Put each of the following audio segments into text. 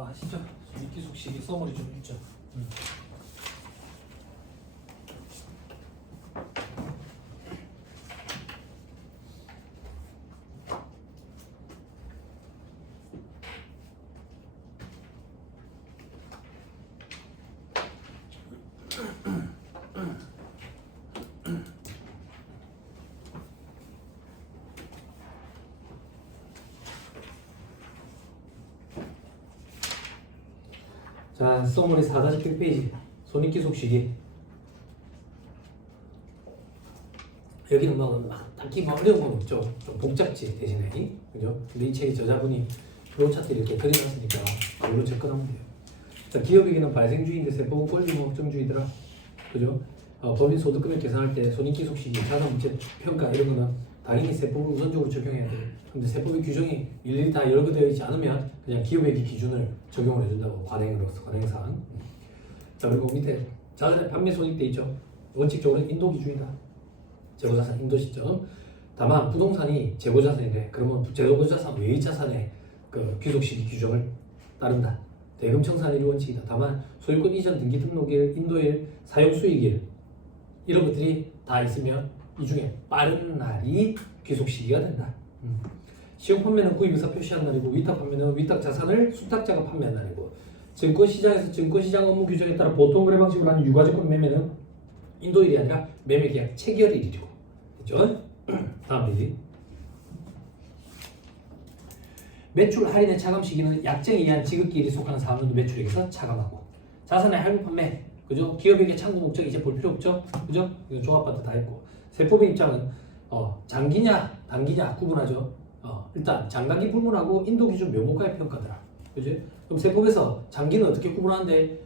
더 하시죠. 손익계속식이 써머리 좀 있죠. 자, 써머리 4-100페이지 손익계속식이 여기는 막 딱히 뭐 어려운 건 없죠. 좀 복잡지 대신에 그죠? 근데 이 책의 저자분이 플로차트 이렇게 그려놨으니까 이걸로 접근하면 돼요. 자, 기업이익은 발생주의인데 세법은 꼴비목적주의더라. 그죠? 법인 소득금액 계산할 때 손익계속식이 자산부채 평가 이런 거는 당연히 세법을 우선적으로 적용해야 돼요. 근데 세법의 규정이 일일이 다 열거되어 있지 않으면 그냥 기업액의 기준을 적용을 해준다고 관행으로서 관행상. 자, 그리고 밑에 자산의 판매 손익돼 있죠. 원칙적으로 인도 기준이다. 재고자산 인도 시점. 다만 부동산이 재고자산이래. 그러면 재고자산 외의 자산의 그 귀속시기 규정을 따른다. 대금 청산일이 원칙이다. 다만 소유권 이전 등기 등록일, 인도일, 사용수익일 이런 것들이 다 있으면 이 중에 빠른 날이 귀속 시기가 된다. 시용 판매는 구입 의사 표시한 날이고 위탁 판매는 위탁 자산을 수탁자가 판매한 날이고 증권시장에서 증권시장 업무 규정에 따라 보통 거래 방식으로 하는 유가증권 매매는 인도일이 아니라 매매계약 체결일이고 됐죠? 다음 페이지. 매출 할인의 차감 시기는 약정에 의한 지급기일이 속하는 사업년도 매출액에서 차감하고 자산의 할부 판매 그죠? 기업에게 창구 목적 이제 볼 필요 없죠? 그죠? 이거 종합반도 다 했고 세법의 입장은 장기냐 단기냐 구분하죠. 일단 장단기 불문하고 인도기준 명목가액 평가더라. 그지? 그럼 세법에서 장기는 어떻게 구분하는데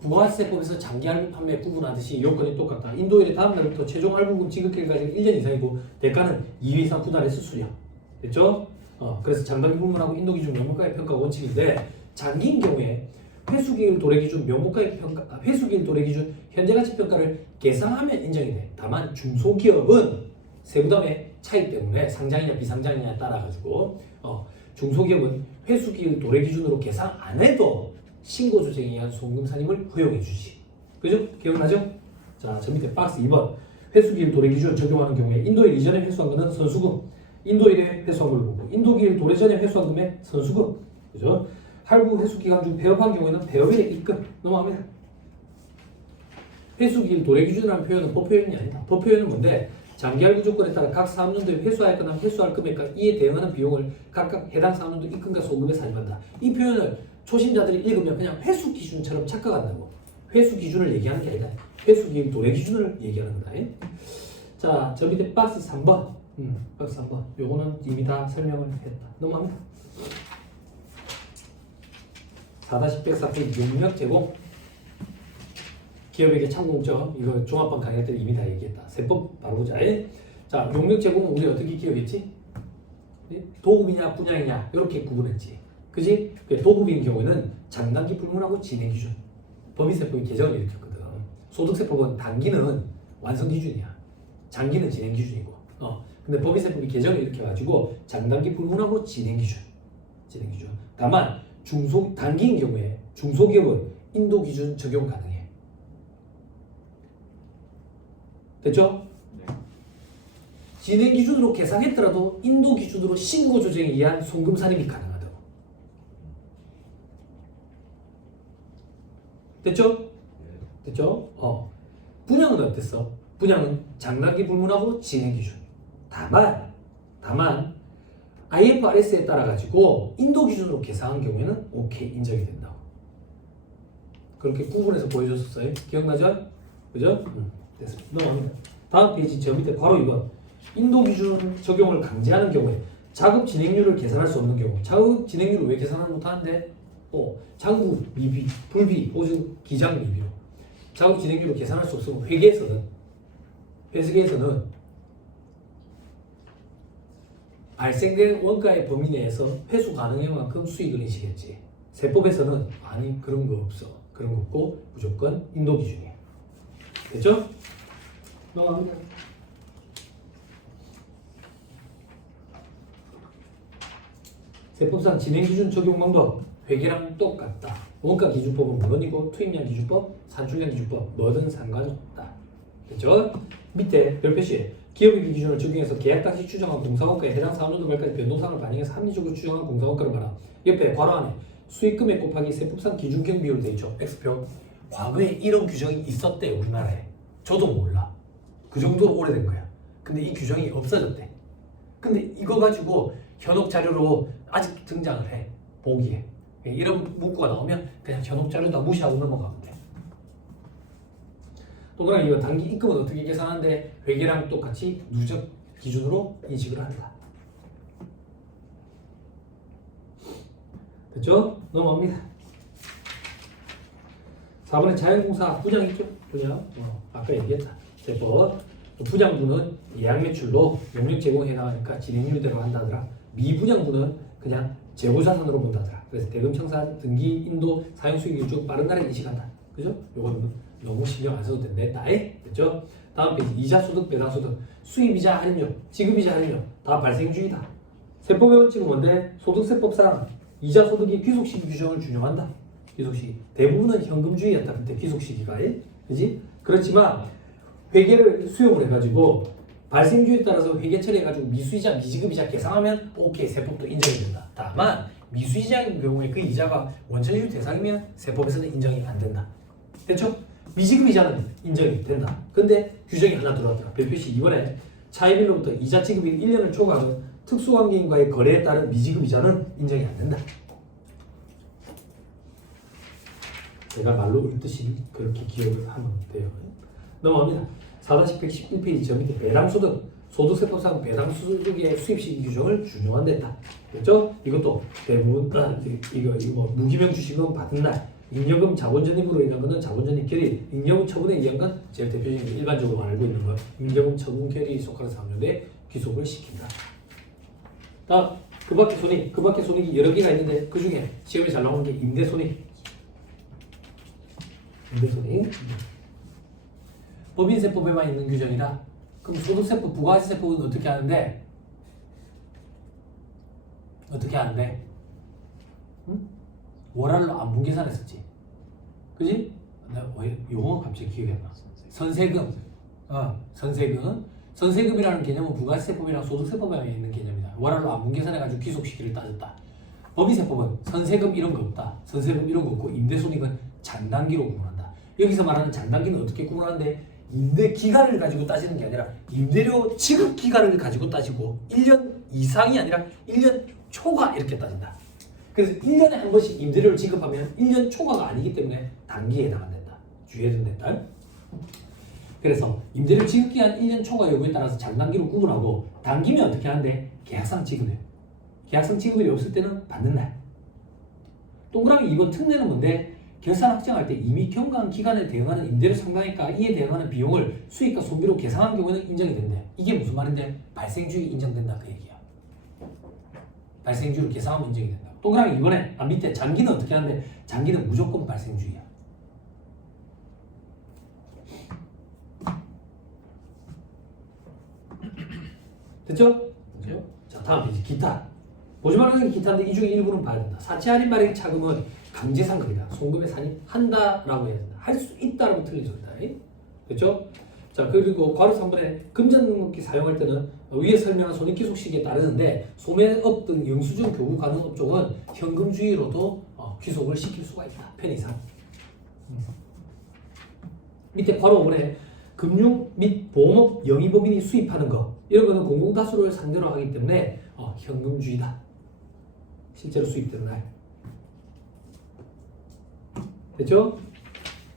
부가세법에서 장기 할부 판매 구분하듯이 요건이 똑같다. 인도일의 다음 날부터 최종 할부금 지급기일까지 1년 이상이고 대가는 2회 이상 구달에서 수령. 됐죠? 그래서 장단기 불문하고 인도기준 명목가액 평가 원칙인데 장기인 경우에 회수기일 도래기준 명목가액 평가, 회수기일 도래기준 현재가치 평가를 계상하면 인정이 돼. 다만 중소기업은 세부담의 차이 때문에 상장이냐 비상장이냐에 따라 가지고 중소기업은 회수기일 도래기준으로 계상 안 해도 신고조정에 의한 송금산임을 허용해 주지. 그죠? 기억나죠? 자, 저 밑에 박스 2번 회수기일 도래기준 적용하는 경우에 인도일 이전에 회수한 것은 선수금, 인도일에 회수한 걸 보고 인도기일 도래 전에 회수한 금의 선수금. 그죠? 할부 회수 기간 중 폐업한 경우에는 폐업일에 입금 넘어갑니다. 회수기일 도래 기준이라는 표현은 법 표현이 아니다. 법 표현은 뭔데? 장기 할부 조건에 따라 각 사업년도에 회수하였거나 회수할 금액과 이에 대응하는 비용을 각각 해당 사업년도 입금과 소금에 산입한다. 이 표현을 초심자들이 읽으면 그냥 회수 기준처럼 착각한다고. 회수 기준을 얘기하는 게 아니다. 회수기일 도래 기준을 얘기하는 거다. 자, 저 밑에 박스 3번. 박스 3번. 요거는 이미 다 설명을 했다. 넘어갑니다. 4-104페이지 용역 제공 기업에게 창구 목적 이거 종합반 강의 때 이미 다 얘기했다. 세법 바로 보자. 자, 용역 제공은 우리 어떻게 기억했지? 도급이냐 분양이냐 이렇게 구분했지. 그지? 도급인 경우에는 장단기 불문하고 진행 기준. 법인세법이 개정을 일으켰거든. 소득세법은 단기는 완성 기준이야. 장기는 진행 기준이고. 근데 법인세법이 개정을 일으켜가지고 장단기 불문하고 진행 기준. 진행 기준. 다만 단기인 경우에 중소기업은 인도 기준 적용 가능해. 됐죠? 네. 진행 기준으로 계상했더라도 인도 기준으로 신고 조정에 의한 송금 산입이 가능하다고. 됐죠? 네. 됐죠? 분양은 어땠어? 분양은 장단기 불문하고 진행 기준. 다만 IFRS에 따라 가지고 인도 기준으로 계산한 경우에는 오케이 인정이 된다고. 그렇게 구분해서 보여줬었어요. 기억나죠? 그죠? 됐습니다. 넘어갑니다. 다음 페이지 저 밑에 바로 이번 인도 기준 적용을 강제하는 경우에 자급 진행률을 계산할 수 없는 경우. 자급 진행률을 왜 계산을 못하는데? 장부 미비, 불비, 보증 기장 미비로 자급 진행률을 계산할 수 없으면 회계에서는 발생된 원가의 범위 내에서 회수 가능한 만큼 수익을 인식했지. 세법에서는 아니 그런 거 없어. 그런 거 없고 무조건 인도 기준이야. 됐죠? 넘어갑니다. 세법상 진행기준 적용 방법 회계랑 똑같다. 원가 기준법은 물론이고 투입량 기준법, 산출량 기준법 뭐든 상관없다. 됐죠? 밑에 별표시에 기업의 기준을 적용해서 계약 당시 추정한 공사원가에 해당 사업연도 말까지 변동상을 반영해서 합리적으로 추정한 공사원가를 말하. 옆에 괄호 안에 수익금액 곱하기 세법상 기준경 비율 돼 있죠. X표. 과거에 이런 규정이 있었대 우리나라에. 저도 몰라. 그 정도로 오래된 거야. 근데 이 규정이 없어졌대. 근데 이거 가지고 현혹 자료로 아직 등장을 해. 보기에. 이런 문구가 나오면 그냥 현혹 자료다 무시하고 넘어가면 돼. 동그라미 이거 단기 입금은 어떻게 계산하는데 회계랑 똑같이 누적 기준으로 인식을 한다. 됐죠? 넘어갑니다. 4번에 자연공사 부장 있죠? 부장. 아까 얘기했다. 세법. 부장부는 예약 매출로 용역 제공해 나가니까 진행률대로 한다더라. 미부장부는 그냥 재고자산으로 본다더라. 그래서 대금 청산, 등기, 인도, 사용 수익률 쭉 빠른 날에 인식한다. 그죠? 요거는 너무 신경 안 써도 된다. 됐죠? 다음 페이지 이자 소득, 배당 소득, 수입이자 할인료, 지급이자 할인료 다 발생주의다. 세법의 원칙은 뭔데? 소득세법상 이자 소득이 귀속시기 규정을 준용한다. 귀속시기. 대부분은 현금주의였다. 그때 귀속시기가. 그지? 그렇지만 회계를 수용을 해가지고 발생주의에 따라서 회계 처리해가지고 미수이자, 미지급이자 계산하면 오케이 세법도 인정이 된다. 다만 미수이자인 경우에 그 이자가 원천이율 대상이면 세법에서는 인정이 안 된다. 됐죠? 미지급이자는 인정이 된다. 근데 규정이 하나 들어왔더라. 별표시 이번에 차입일로부터 이자 지급일 1년을 초과하는 특수관계인과의 거래에 따른 미지급이자는 인정이 안 된다. 제가 말로 읽듯이 그렇게 기억을 하면 돼요. 넘어갑니다. 4-111페이지 저 밑에 배당소득, 소득세법상 배당소득의 수입시기 규정을 준용한댔다. 됐죠? 이것도 대부분 이거 뭐 무기명 주식은 받은 날, 잉여금 자본전입으로 인한 것은 자본전입 결의, 잉여금 처분에 의한 건 제일 대표적인 일반적으로 알고 있는 거 잉여금 처분 결의에 속하는 사업료에 귀속을 시킨다. 다음 그밖에 손익, 그밖에 손익이 여러 개가 있는데 그 중에 시험에 잘 나오는 게 임대손익. 임대손익. 법인세법에만 있는 규정이다. 그럼 소득세법, 부가세법은 어떻게 하는데? 어떻게 하는데? 응? 월할로 안분 계산했었지. 그지? 내가 왜 용어 갑자기 기억이 안 나. 선세금. 선세금이라는 개념은 부가세법이랑 소득세법에 있는 개념이다. 월할로 안분 계산해가지고 귀속시기를 따졌다. 법인세법은 선세금 이런 거 없다. 선세금 이런 거 없고 임대손익은 잔당기로 구분한다. 여기서 말하는 잔당기는 어떻게 구분하는데 임대 기간을 가지고 따지는 게 아니라 임대료 지급 기간을 가지고 따지고 1년 이상이 아니라 1년 초과 이렇게 따진다. 그래서 1년에 한 번씩 임대료를 지급하면 1년 초과가 아니기 때문에 단기에 해당한다. 주의해야 된다. 그래서 임대료 지급기한 1년 초과 여부에 따라서 장단기로 구분하고 단기면 어떻게 하는데 계약상 지급해요. 계약상 지급이 없을 때는 받는 날. 동그라미 2번 특례는 뭔데? 결산 확정할 때 이미 경과한 기간에 대응하는 임대료 상당액과 이에 대응하는 비용을 수익과 소비로 계산한 경우에는 인정이 된대. 이게 무슨 말인데? 발생주의 인정된다 그 얘기야. 발생주의로 계산하면 인정이 된다. 동그라미 2번에 밑에 장기는 어떻게 하는데? 장기는 무조건 발생주의야. 됐죠? 그죠? 자, 다음 페이지 기타. 보지 말라는 게 기타인데 이 중에 일부는 봐야 된다. 사채 할인 발행 차금은 강제상각이다. 송금에 산입한다라고 해야 된다. 할 수 있다라고 틀린 소리다. 됐죠? 자, 그리고 괄호 3번에 금전등록기 사용할 때는 위에 설명한 손익귀속시기에 따르는데 소매업 등 영수증 교부 가능 업종은 현금주의로도 귀속을 시킬 수가 있다. 편의상. 밑에 괄호 5번에 금융 및 보험업 영위법인이 수입하는 거 이런 거는 공공다수를 상대로 하기 때문에 현금주의다. 실제로 수입되는 날. 됐죠?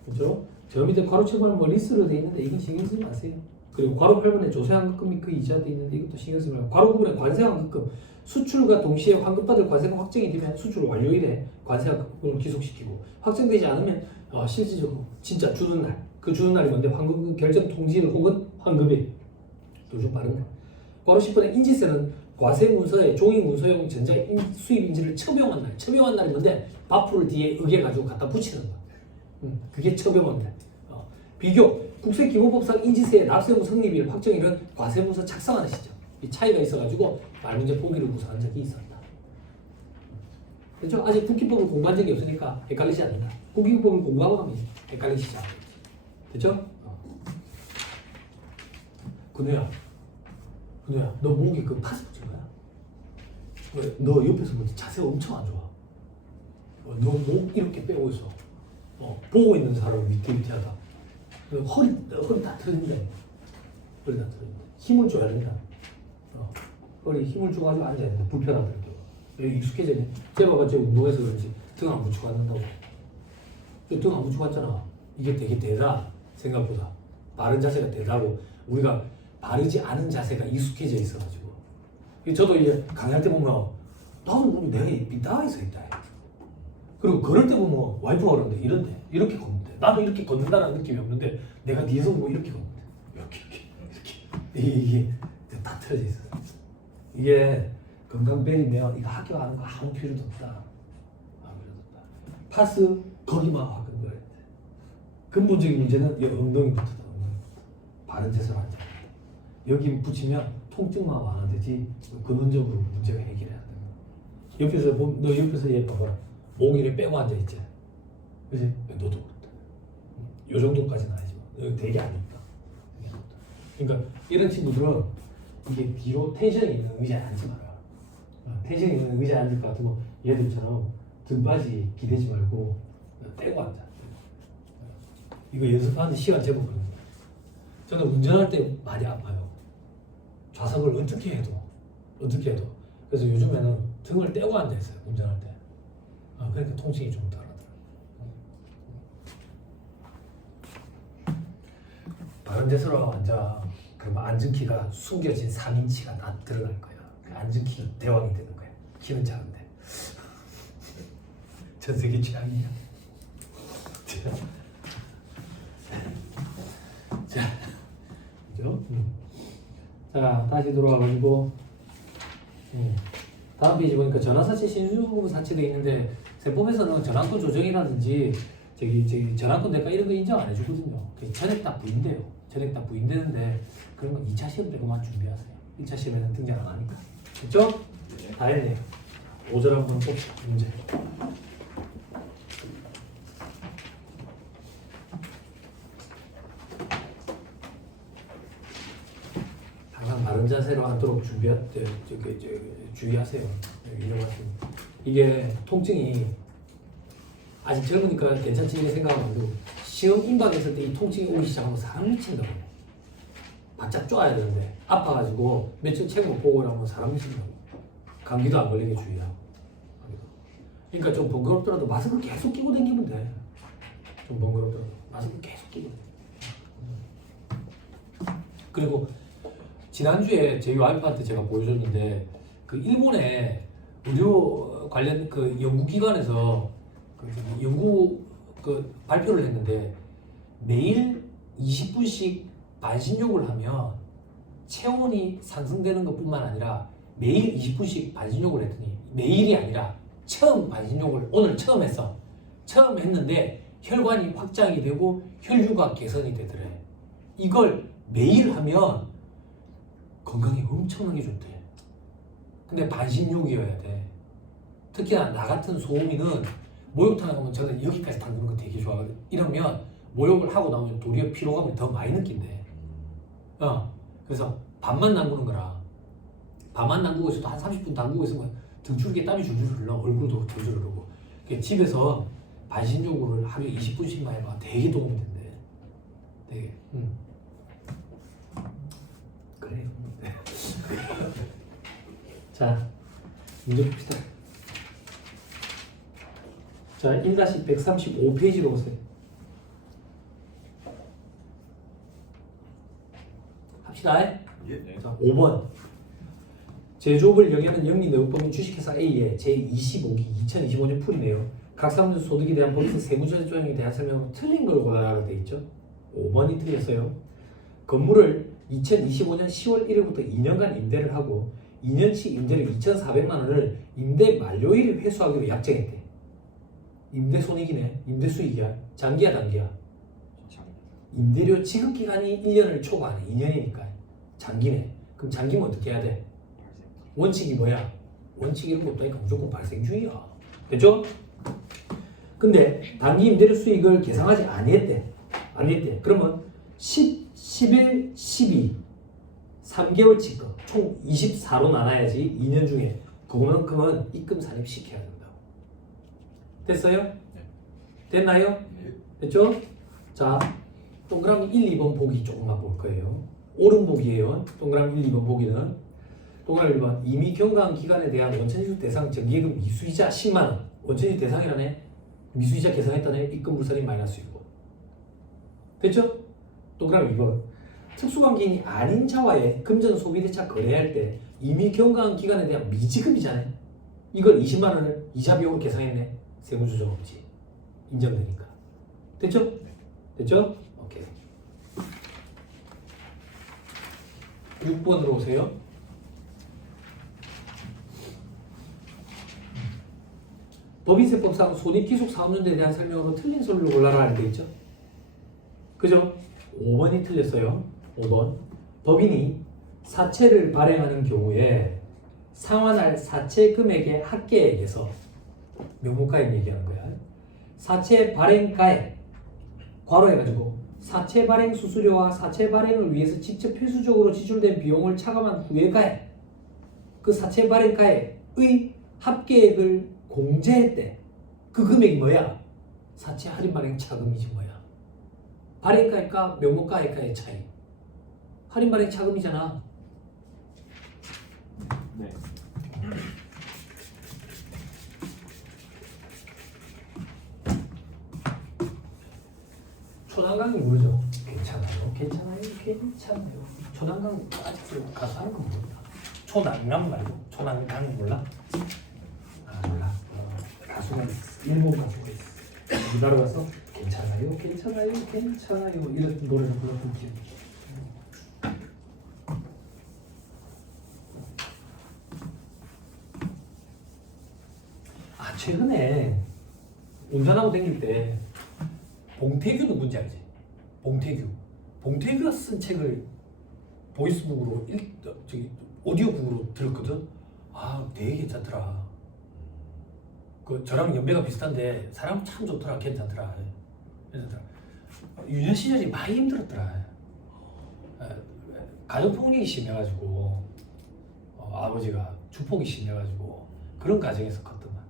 그렇죠? 저 밑에 괄호 7번은 뭐 리스로 돼 있는데 이건 신경 쓰지 마세요. 그리고 괄호 8번에 조세환급금 및 그 이자 돼 있는데 이것도 신경 쓰지 말고 괄호 9번에 관세환급금 수출과 동시에 환급받을 관세가 확정이 되면 수출 완료일에 관세환급금을 기속시키고 확정되지 않으면 실질적으로 진짜 주는 날 그 주는 날이 뭔데 환급 결정 통지일 혹은 환급일 또 좀 빠른 날. 괄호 10번에 인지세는 과세 문서에 종이 문서용 전자 수입 인지를 처병한 날. 처병한 날이 뭔데 밥풀을 뒤에 의게 가지고 갖다 붙이는 거. 그게 처병한 날. 비교 국세기본법상 인지세의 납세무 성립일 확정일은 과세문서 작성하는 시점. 이 차이가 있어가지고 말문제 보기를 구성한 적이 있었다. 그렇죠? 아직 국기법을 공부한 적이 없으니까 헷갈리지 않는다. 국기법을 공부하고 나면 헷갈리기 시작. 됐죠? 근우야, 너 목에 그 파스 붙인 거야? 왜? 너 옆에서 보니 자세가 엄청 안 좋아. 너 목 이렇게 빼고 있어. 보고 있는 사람 위태위태하다. 허리 다 틀어진다. 허리 다 틀어진다. 힘을 줘야 된다. 허리 힘을 줘가지고 앉아야 된다. 불편하더라도. 여기 익숙해졌네. 쟤봐봐, 쟤 운동해서 그런지 등 안 붙이고 앉는다고. 등 안 붙이고 앉잖아. 이게 되게 되다. 생각보다. 바른 자세가 되다고. 우리가 바르지 않은 자세가 익숙해져 있어가지고. 저도 이제 강의할 때 보면 나도 보면 내가 이따가 서 있다. 그리고 걸을 때 보면 와이프가 그러는데 이런데 이렇게 걷는데 나도 이렇게 걷는다는 느낌이 없는데 내가 뒤에서 보면 이렇게 걷는데 이렇게 이게 다 틀어져 있어. 이게 건강벨이면 이거 학교 가는 거 아무 필요도 없다. 파스 거기만 화끈 거야. 근본적인 문제는 이 엉덩이부터다. 바른 자세로 앉아. 여기 붙이면 통증만 완화되지 근원적으로 문제가 해결해야 돼. 옆에서 너 옆에서 얘 봐봐. 목 이렇게 빼고 앉아 있지. 그지? 너도 그렇다. 요 정도까지는 아니지만 여기 되게 안 좋다. 그러니까 이런 친구들은 이게 뒤로 텐션이 있는 의자에 앉지 마라. 텐션이 있는 의자에 앉을 것 같으면 얘들처럼 등받이 기대지 말고 떼고 앉아. 이거 연습하는데 시간 제법 걸려. 저는 운전할 때 많이 아파요. 좌석을 어떻게 해도. 그래서 요즘에는 등을 떼고 앉아 있어요. 운전할 때. 그러니까 통증이 좀 덜하더라고요. 바른 자세로 앉아. 그러면 앉은 키가 숨겨진 3인치가 다 드러날 거야. 앉은 키 대왕이 되는 거야. 키는 작은데. 전 세계 최악이야. 자, 그죠? 자, 다시 돌아와가지고 다음 페이지 보니까 전환사치 신수부분 사치도 있는데 세법에서는 전환권 조정이라든지 저기 전환권 대가 이런 거 인정 안 해주거든요. 전액 다 부인돼요. 전액 다 부인되는데 그런 건 2차 시험 때만 준비하세요. 1차 시험에는 등장 안 하니까. 됐죠? 네. 다 했네요. 5절 한번 봅시다. 문제. 항상 바른 자세로 하도록 주의하세요. 이게 통증이 아직 젊으니까 괜찮지 이렇게 생각하면 안 되고 시험 임박했을 때 이 통증이 오기 시작하면 사람 미친다고. 바짝 쪼아야 되는데 아파가지고 며칠 책 못 보고 이러면 사람 미친다고. 감기도 안 걸리게 주의하고. 그러니까 좀 번거롭더라도 마스크 계속 끼고 다니면 돼. 좀 번거롭더라도 마스크 계속 끼고. 그리고 지난주에 저희 와이프한테 제가 보여줬는데 그 일본의 의료 관련 그 연구기관에서 그 연구 그 발표를 했는데 매일 20분씩 반신욕을 하면 체온이 상승되는 것뿐만 아니라 매일 20분씩 반신욕을 했더니 매일이 아니라 처음 반신욕을 오늘 처음 했어. 처음 했는데 혈관이 확장이 되고 혈류가 개선이 되더래. 이걸 매일 하면 건강에 엄청나게 좋대. 근데 반신욕이어야 돼. 특히나 나 같은 소음이는 목욕탕에 가면 저는 여기까지 담그는 거 되게 좋아하거든. 이러면 목욕을 하고 나오면 도리어 피로감을 더 많이 느낀대. 그래서 반만 담그는 거라. 반만 담그고 있어도 한 30분 담그고 있으면 등줄기에 땀이 줄줄 흘러. 얼굴도 줄줄 흐르고. 집에서 반신욕을 하루에 20분씩만 해봐. 되게 도움이 된대. 되게. 그래. 자, 문제 봅시다. 자, 1-135페이지로 보세요. 합시다. 예. 자, 5번. 제조업을 영위하는 영리내용법인 주식회사 A의 제25기 2025년 풀이네요. 각 사람들 소득에 대한 법에서 세무조사 조항에 대한 설명은 틀린 걸 고려하라 되어 있죠. 5번이 틀렸어요. 건물을 2025년 10월 1일부터 2년간 임대를 하고 2년치 임대료 2,400만 원을 임대 만료일을 회수하기로 약정했대. 임대 손익이네. 임대 수익이야. 장기야 단기야? 임대료 지급 기간이 1년을 초과하네. 2년이니까 장기네. 그럼 장기면 어떻게 해야 돼? 원칙이 뭐야? 원칙 이런 거 없다니까 무조건 발생주의야. 됐죠? 근데 단기 임대료 수익을 계산하지 아니했대. 그러면 10, 11, 12 3개월치 총 24로 나눠야지 2년 중에 그만큼은 입금 산입시켜야 된다고. 됐어요? 됐나요? 됐죠? 자, 동그라미 1, 2번 보기 조금만 볼 거예요. 옳은 보기예요. 동그라미 1, 2번 보기는 동그라미 1번 이미 경과한 기간에 대한 원천지급 대상 정기예금 미수이자 10만원 원천지급 대상이라네. 미수이자 계산했다네. 입금 물살이 마이너스 1고. 됐죠? 동그라미 2번 특수관계인이 아닌 자와의 금전 소비대차 거래할 때 이미 경과한 기간에 대한 미지급이잖아요. 이걸 20만원을 이자 비용으로 계산했네. 세무조정 없지. 인정되니까. 됐죠? 됐죠? 오케이. 6번으로 오세요. 법인세법상 손익기속 사업연대에 대한 설명으로 틀린 서류를 골라라 할 때 있죠? 그죠? 5번이 틀렸어요. 5번. 법인이 사채를 발행하는 경우에 상환할 사채 금액의 합계액에서 명목가액 얘기하는 거야. 사채 발행가액 괄호해가지고 사채 발행 수수료와 사채 발행을 위해서 직접 필수적으로 지출된 비용을 차감한 후의 가액 그 사채 발행가액의 합계액을 공제했대. 그 금액이 뭐야? 사채 할인 발행 차금이지 뭐야. 발행가액과 명목가액과의 차이. 할인 발행 차금이잖아. 네. 초단강이 모르죠? 괜찮아요. 초단강 아직도 가서 하는 건 모른다. 초단강 말고 초단강 몰라? 아 몰라. 가수가 있어. 일본 가수가 있어. 우리나라 가서 괜찮아요 이런 노래를 불렀던 기억이 있어. 아 최근에 운전하고 다닐 때 봉태규 누군지 알지? 봉태규가 쓴 책을 보이스북으로 오디오북으로 들었거든. 아 되게 괜찮더라. 그 저랑 연배가 비슷한데 사람 참 좋더라. 괜찮더라. 유년 시절이 많이 힘들었더라. 가정폭력이 심해가지고 아버지가 주폭이 심해가지고 그런 가정에서 컸더만.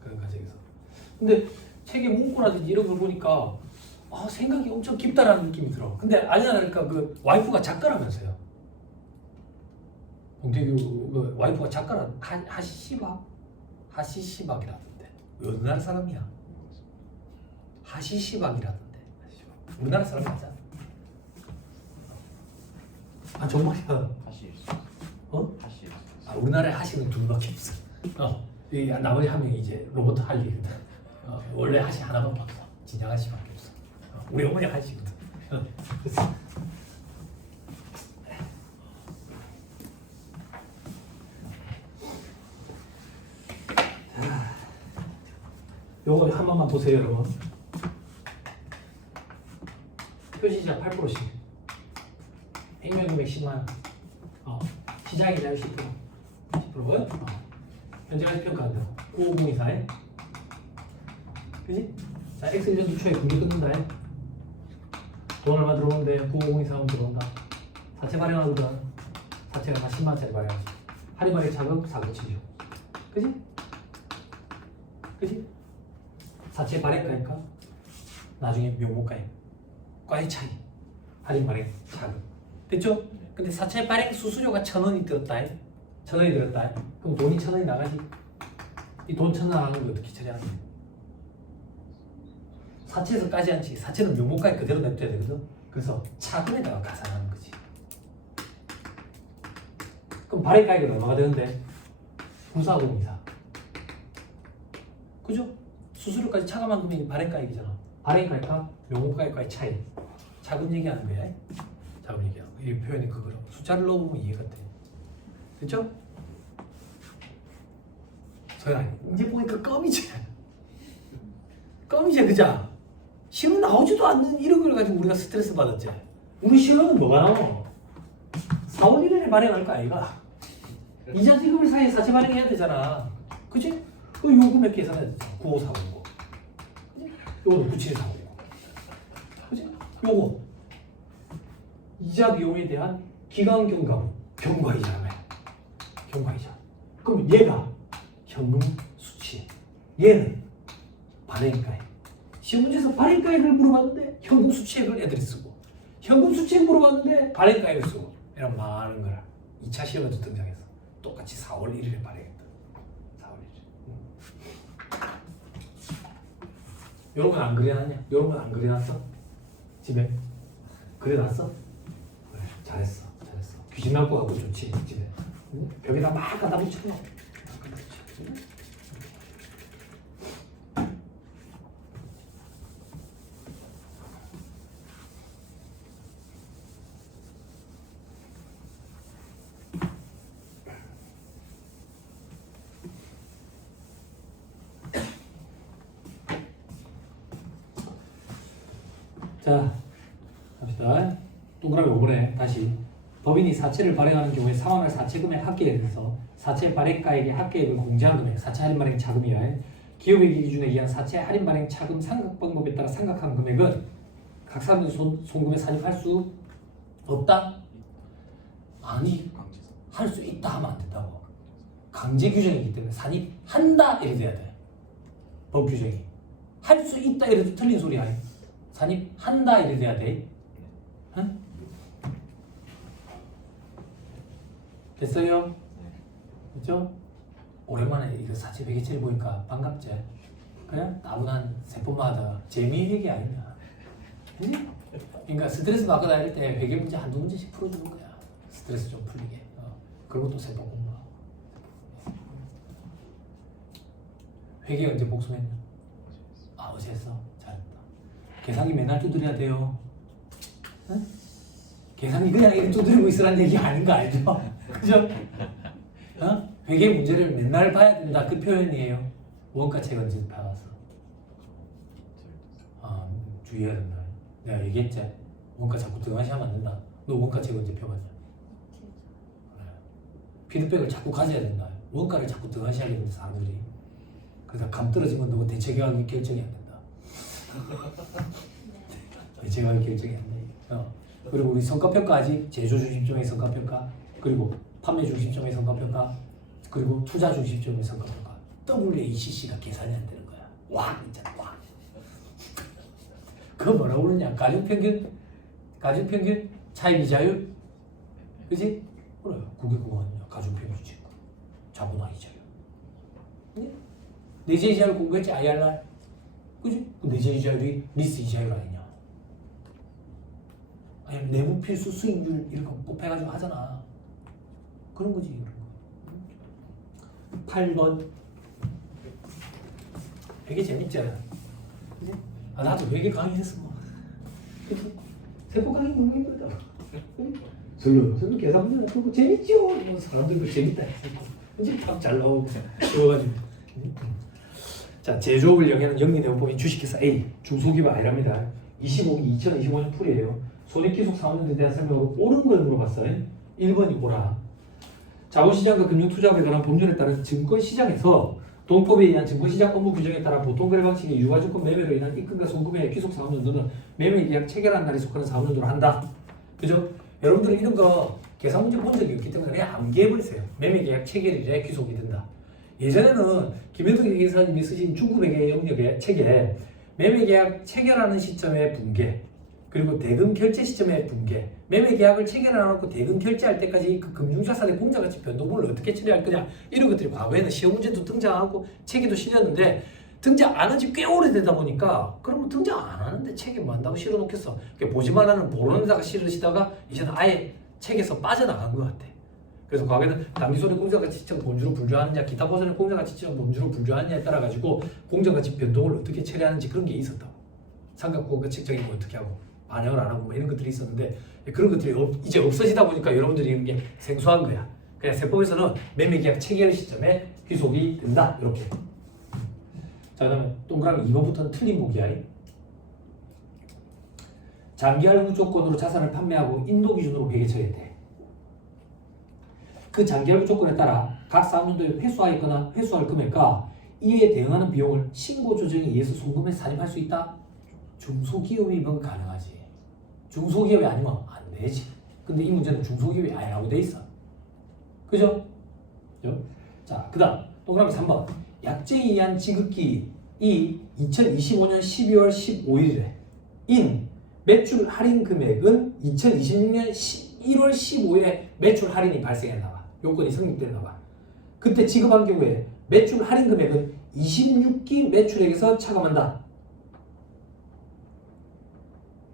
그런 가정에서. 근데 책의 문구라든지 이런 걸 보니까 생각이 엄청 깊다라는 느낌이 들어. 근데 아니야 그러니까 그 와이프가 작가라면서요. 봉태규 그 와이프가 작가라. 하시시박이라던데. 어느 나라 사람이야? 하시시박이라던데. 우리나라 사람 맞아? 아 정말이야. 하시. 어? 하시. 아 우리나라에 하시는 둘밖에 없어. 이 나머지 한 명이 이제 로버트 할리거든. 원래 하시 하나밖에 없어. 진짜 하시밖에 없어. 우리 어머니 하시거든. 요거 한 번만 보세요, 여러분. 표시자 8%씩. 행명금액 10만 원. 시장이자율 10%. 10%요? 현재까지 평가한다. 95024에. 그지? 자, X 1년도 초에 분기 끊는다. 돈 얼마 들어오는데 95024면 들어온다. 사채 발행하거든. 사채가 다 10만원짜리 발행하지. 할인 발행 자금 497조. 그지? 그지? 사채 발행가니까 나중에 명목가액 과의 차이. 할인 발행 자금. 됐죠? 근데 사채 발행 수수료가 1,000원이 들었다. 1,000원이 들었다. 그럼 돈이 1,000원이 나가지. 이 돈 1,000원 나가는 거 어떻게 처리하는 거야? 사채에서 까지 않지. 사채는 명목가액 그대로 냅둬야 되거든. 그래서 차금에다가 가산하는 거지. 그럼 발행가액은 얼마가 되는데? 9404. 그죠? 수수료까지 차감한 금액이 발행가액이잖아. 발행가액과 명목가액과의 차이. 자금 얘기하는 거야. 자금 얘기하는 거. 이 표현이 그거로. 숫자를 넣어보면 이해가 돼. 됐죠? 소연아, 이제 보니까 껌이지. 껌이지, 그자? 시험 나오지도 않는 이런 걸 가지고 우리가 스트레스 받았지. 우리 시험은 뭐가 나와? 4월 1일에 발행할 거 아이가? 이자 지급일 사이에 사채 발행해야 되잖아. 그치? 그 요금액 계산해야 돼. 95450. 요거는 97450. 그지? 요거 이자 비용에 대한 기간 경과이자라며. 경과이자. 그럼 얘가 현금 수치. 얘는 발행가액. 시험 문제에서 발행가액을 물어봤는데 현금 수치액을 애들이 쓰고, 현금 수치액 물어봤는데 발행가액을 쓰고, 이런 많은 거라. 2차 시험에도 등장했어. 똑같이 4월 1일에 발행했다. 4월 1일. 요런 건 안 그려놨냐? 요런 건 안 그려놨어? 집에? 그려놨어? 그래, 잘했어. 귀신 나올 거 갖고 좋지, 집에. 응? 벽에다 막 갖다 붙여. 자, 갑시다. 동그라미 5번에 다시 법인이 사채를 발행하는 경우에 상환할 사채금액 합계에 대해서 사채 발행가액의 합계액을 공제한 금액, 사채 할인 발행 차금이야. 기업회계 기준에 의한 사채 할인 발행 차금 상각 방법에 따라 상각한 금액은 각 사람들 송금에 산입할 수 없다? 아니, 할 수 있다 하면 안 된다고. 강제 규정이기 때문에 산입한다 이래 돼야 돼. 법 규정이. 할 수 있다 이래도 틀린 소리야. 산입한다 이래 돼야 돼. 응? 됐어요? 그죠? 오랜만에 이거 사채 회계체를 보니까 반갑지? 그래? 따분한 세포마다 재미의 회계 아니냐? 그지? 그러니까 스트레스 받고 다닐 때 회계 문제 한두 문제씩 풀어주는 거야. 스트레스 좀 풀리게. 그리고 또 세포 공부하고. 회계 언제 복수했냐? 아, 어제 했어? 잘했다. 계산기 맨날 두드려야 돼요. 응? 계산기 그냥 이렇게 두드리고 있으라는 얘기 아닌 거 알죠? 그죠? 회계 문제를 맨날 봐야 된다 그 표현이에요. 원가책 언제 봐왔어? 주의해야 된다. 내가 얘기했지? 원가 자꾸 등한시하면 안 된다. 너 원가책 언제 펴봤냐? 피드백을 자꾸 가져야 된다. 원가를 자꾸 등한시하게 된다 사람들이. 그래서 감 떨어지면 너 대체계획 결정이 안 된다. 대체계획 결정이 안 돼. 그리고 우리 성과평가 아직 제조 중심점의 성과평가, 그리고 판매 중심점의 성과평가, 그리고 투자 중심점의 성과평가. WACC가 계산이 안 되는 거야. 와, 있잖아, 와. 그거 뭐라고 그러냐? 가중평균, 차익이자율, 그지? 그래, 그게 그거냐? 가중평균이지. 자본화 이자율. 네? 내재 이자율 공부했지? IRR, 그지? 내재 이자율이 리스 이자율 아니냐? 아니 내부 필수 수익률 이런 거 곱해가지고 하잖아. 그런 거지. 8번. 되게 재밌잖아. 그치? 나도 회계 강의했어. 뭐. 세포 강의 너무 힘들다. 설로 계산 문제 그거 재밌죠. 뭐 사람들도 재밌다 했어. 이제 답잘 나오고 그래가지고. 자, 제조업을 영위하는 영리내용법인 주식회사 A 중소기업 I랍니다. 25기 2025년 풀이에요. 손익기속 4년도에 대한 설명으로 옳은 걸 물어봤어요. 1번이 옳아. 자본시장과 금융투자업에 관한 법률에 따른 증권시장에서 동법에 의한 증권시장 업무 규정에 따라 보통거래 방식의 유가증권 매매로 인한 입금과 송금의 귀속 4년도는 매매계약 체결한 날에 속하는 4년도로 한다. 그죠? 여러분들은 이런 거 계산 문제 본 적이 없기 때문에 그냥 암기해버리세요. 매매계약 체결일에 귀속이 된다. 예전에는 김현석 기사님이 쓰신 중급회계 영역의 책에 매매계약 체결하는 시점의 분계, 그리고 대금 결제 시점의 분계, 매매계약을 체결해놓고 대금 결제할 때까지 그 금융자산의 공자가치 변동분을 어떻게 처리할 거냐, 이런 것들이 과거에는 시험 문제도 등장하고 책에도 실렸는데 등장 안 한 지 꽤 오래되다 보니까 그러면 등장 안 하는데 책에 뭐 한다고 실어놓겠어. 보지 말라는 모르는 데다가 실으시다가 이제는 아예 책에서 빠져나간 것 같아. 그래서 과거에는 당기손의 공정가치점 본주로 분류하느냐, 기타 보선의 공정가치점 본주로 분류하느냐에 따라 가지고 공정가치 변동을 어떻게 처리하는지 그런 게 있었다고. 삼각부가 측정이 뭐 어떻게 하고 반영을 안 하고 뭐 이런 것들이 있었는데 이제 없어지다 보니까 여러분들이 이런 게 생소한 거야. 그냥 세법에서는 매매계약 체결 시점에 귀속이 된다. 이렇게. 자, 그다음에 동그라미 2번부터는 틀린 보기야. 장기할부 조건으로 자산을 판매하고 인도 기준으로 회계처리해야 돼. 그 장기할부 조건에 따라 각 4년도에 회수하였거나 회수할 금액과 이에 대응하는 비용을 신고 조정에 의해서 송금에 산입할 수 있다? 중소기업이면 가능하지. 중소기업이 아니면 안 되지. 근데 이 문제는 중소기업이 아니라고 돼 있어. 그죠? 자, 그 다음 동그라미 3번. 약정에 의한 지급기일이 2025년 12월 15일이래. 인 매출 할인 금액은 2026년 1월 15일에 매출 할인이 발생했나 봐. 요건이 성립됐나 봐. 그때 지급한 경우에 매출 할인 금액은 26기 매출액에서 차감한다.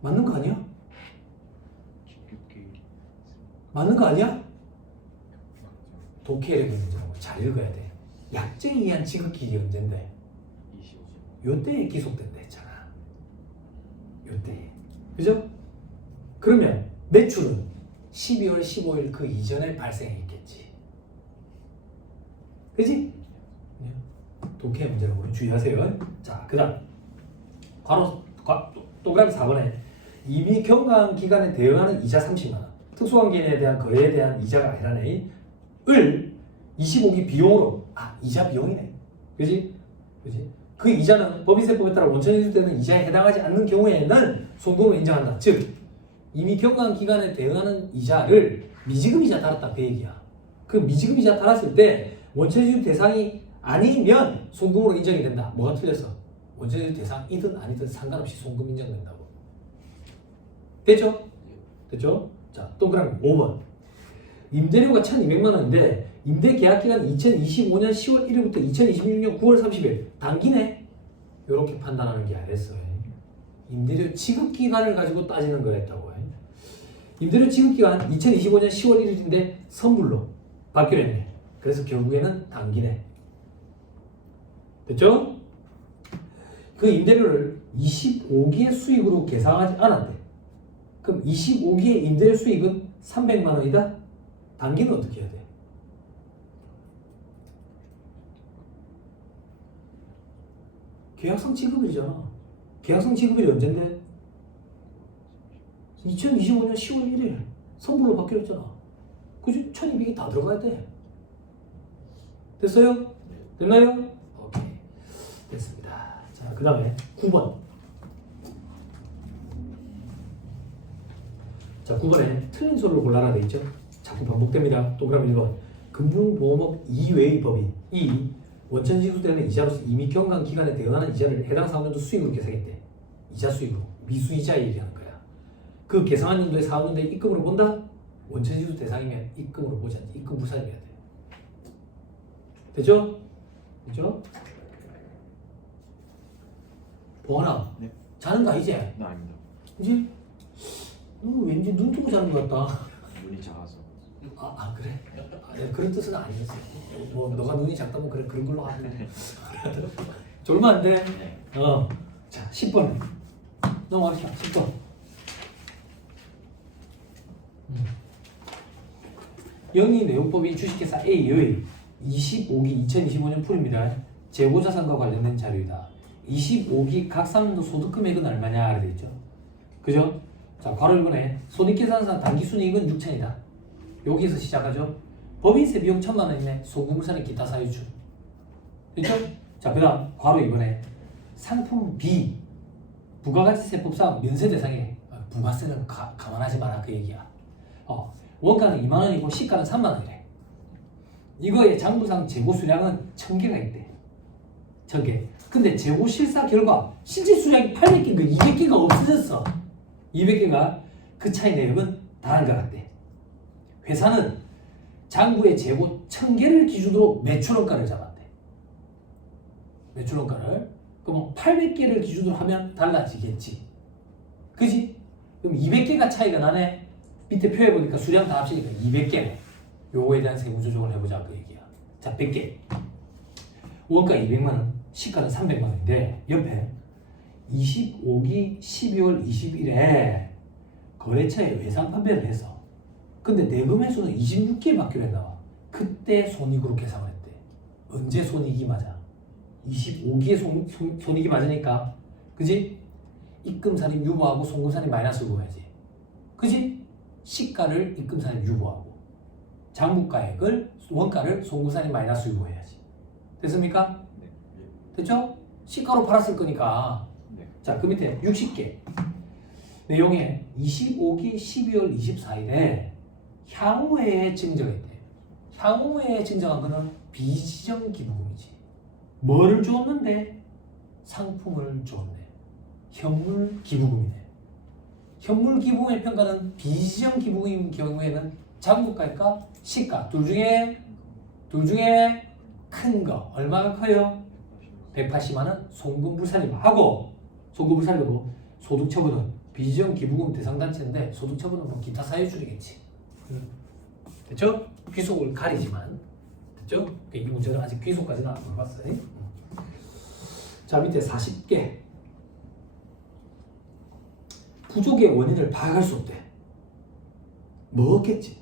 맞는 거 아니야? 맞는 거 아니야? 독해력의 문제라고 잘 읽어야 돼. 약정에 의한 지급기일이 언젠데? 요때에 기속된다 했잖아. 요때에. 그죠? 그러면 매출은 12월 15일 그 이전에 발생했겠지. 그지? 독해 문제라고 주의하세요. 자, 그 다음 동그라미 4번에 이미 경과한 기간에 대응하는 이자 30만원, 특수관계인에 대한 거래에 대한 이자가 아니라네 을 25기 비용으로, 이자 비용이네. 그지? 그 이자는 법인세법에 따라 원천에 지급되는 이자에 해당하지 않는 경우에는 송금을 인정한다. 즉 이미 경과한 기간에 대응하는 이자를 미지급이자 달았다 그 얘기야. 그 미지급이자 달았을 때 원천에 지급 대상이 아니면 송금으로 인정이 된다. 뭐가 틀렸어? 원천에 지급 대상이든 아니든 상관없이 송금 인정된다고. 됐죠? 됐죠? 자, 동그라미 5번. 임대료가 1,200만 원인데 임대 계약 기간 2025년 10월 1일부터 2026년 9월 30일 단기네. 이렇게 판단하는 게 아니랬어. 임대료 지급 기간을 가지고 따지는 거랬다고. 임대료 지급 기간 2025년 10월 1일인데 선불로 받기로 했네. 그래서 결국에는 단기네. 됐죠? 그 임대료를 25기의 수익으로 계산하지 않았대. 그럼 25기의 임대료 수익은 300만 원이다? 단기는 어떻게 해야 돼? 계약상 지급일이잖아. 계약상 지급일이 언젠데? 2025년 10월 1일 선불로 받기로 했잖아. 그지? 1200이 다 들어가야 돼. 됐어요? 됐나요? 오케이. 됐습니다. 자, 그 다음에 9번. 자, 9번에 틀린 소리를 골라라 돼 있죠? 자꾸 반복됩니다. 동그라미 1번. 금융보험업 이외의 법인이 원천 지급되는 이자로서 이미 경과한 기간에 대응하는 이자를 해당 사업년도 수익으로 계산했대. 이자 수익으로. 미수이자에 얘기하는 거야. 그 계상한 연도의 사업년도에 입금으로 본다? 원천 지급 대상이면 입금으로 보지 않지. 입금 부산이어야 돼. 됐죠? 됐죠? 보아라. 네. 자는 거 아니지? 네, 아닙니다. 그지? 왠지 눈 뜨고 자는 것 같다. 눈이 작아서. 그래? 그런 뜻은 아니었어. 뭐 너가 눈이 작다면 그래 그런 걸로 하네. 졸면 안 돼. 자, 10번 넘어갑시다. 10번. 영리내용법인 주식회사 A의 25기 2025년 풀입니다. 재고자산과 관련된 자료이다. 25기 각 사업년도 소득금액은 얼마냐 되어 있죠. 그죠? 자, 괄호 1번에 손익계산상 당기순이익은 6천이다. 여기서 시작하죠. 법인세 비용 1,000만 원이네. 소금물산의 기타 사유주. 그렇죠? 자, 그 다음 괄호 2번에 상품 B 부가가치세법상 면세 대상에 부가세는 감안하지 마라 그 얘기야. 원가는 2만 원이고 시가는 3만 원이래. 이거의 장부상 재고 수량은 1,000개가 있대. 1,000개. 근데 재고 실사 결과 실제 수량이 800개인가 200개가 없어졌어. 200개가 그 차이 내역은 다른 것 같대. 회사는 장부의 재고 1,000개를 기준으로 매출원가를 잡았대. 매출원가를. 그럼 800개를 기준으로 하면 달라지겠지. 그지? 그럼 200개가 차이가 나네. 밑에 표에 보니까 수량 다 합치니까 200개네. 요거에 대한 세부 조정을 해보자 그 얘기야. 자, 100개. 원가 200만 원, 시가는 300만 원인데 옆에 25기 12월 20일에 거래처에 외상 판매를 했어. 근데 내금 횟수는 26개 받기로 했나 봐. 그때 손익으로 계산을 했대. 언제 손익이 맞아? 25기에 손익이 맞으니까, 그지? 입금산입 유보하고 송금산입 마이너스 유보해야지. 그지? 시가를 입금산입 유보하고 장부가액을 원가를 송금산입 마이너스 유보해야지. 됐습니까? 네. 됐죠? 시가로 팔았을 거니까. 네. 자, 그 밑에 60개 내용에 25기 12월 24일에 향후에 증정이 있대. 향후에 증정한 거는 비지정 기부금이지. 뭐를 주었는데? 상품을 주었네. 현물 기부금이네. 현물 기부금의 평가는 비지정 기부금인 경우에는 잔고가일까? 시가. 둘 중에 큰 거. 얼마가 커요? 180만 원 송금불산임하고 송금불산이고 소득처분은 비지정 기부금 대상 단체인데 소득처분은 뭐 기타 사유줄이겠지. 됐죠? 귀속을 가리지만 됐죠? 이 문제는 아직 귀속까지는 안 물어봤어요. 자, 밑에 40개 부족의 원인을 파악할 수 없대. 뭐겠지?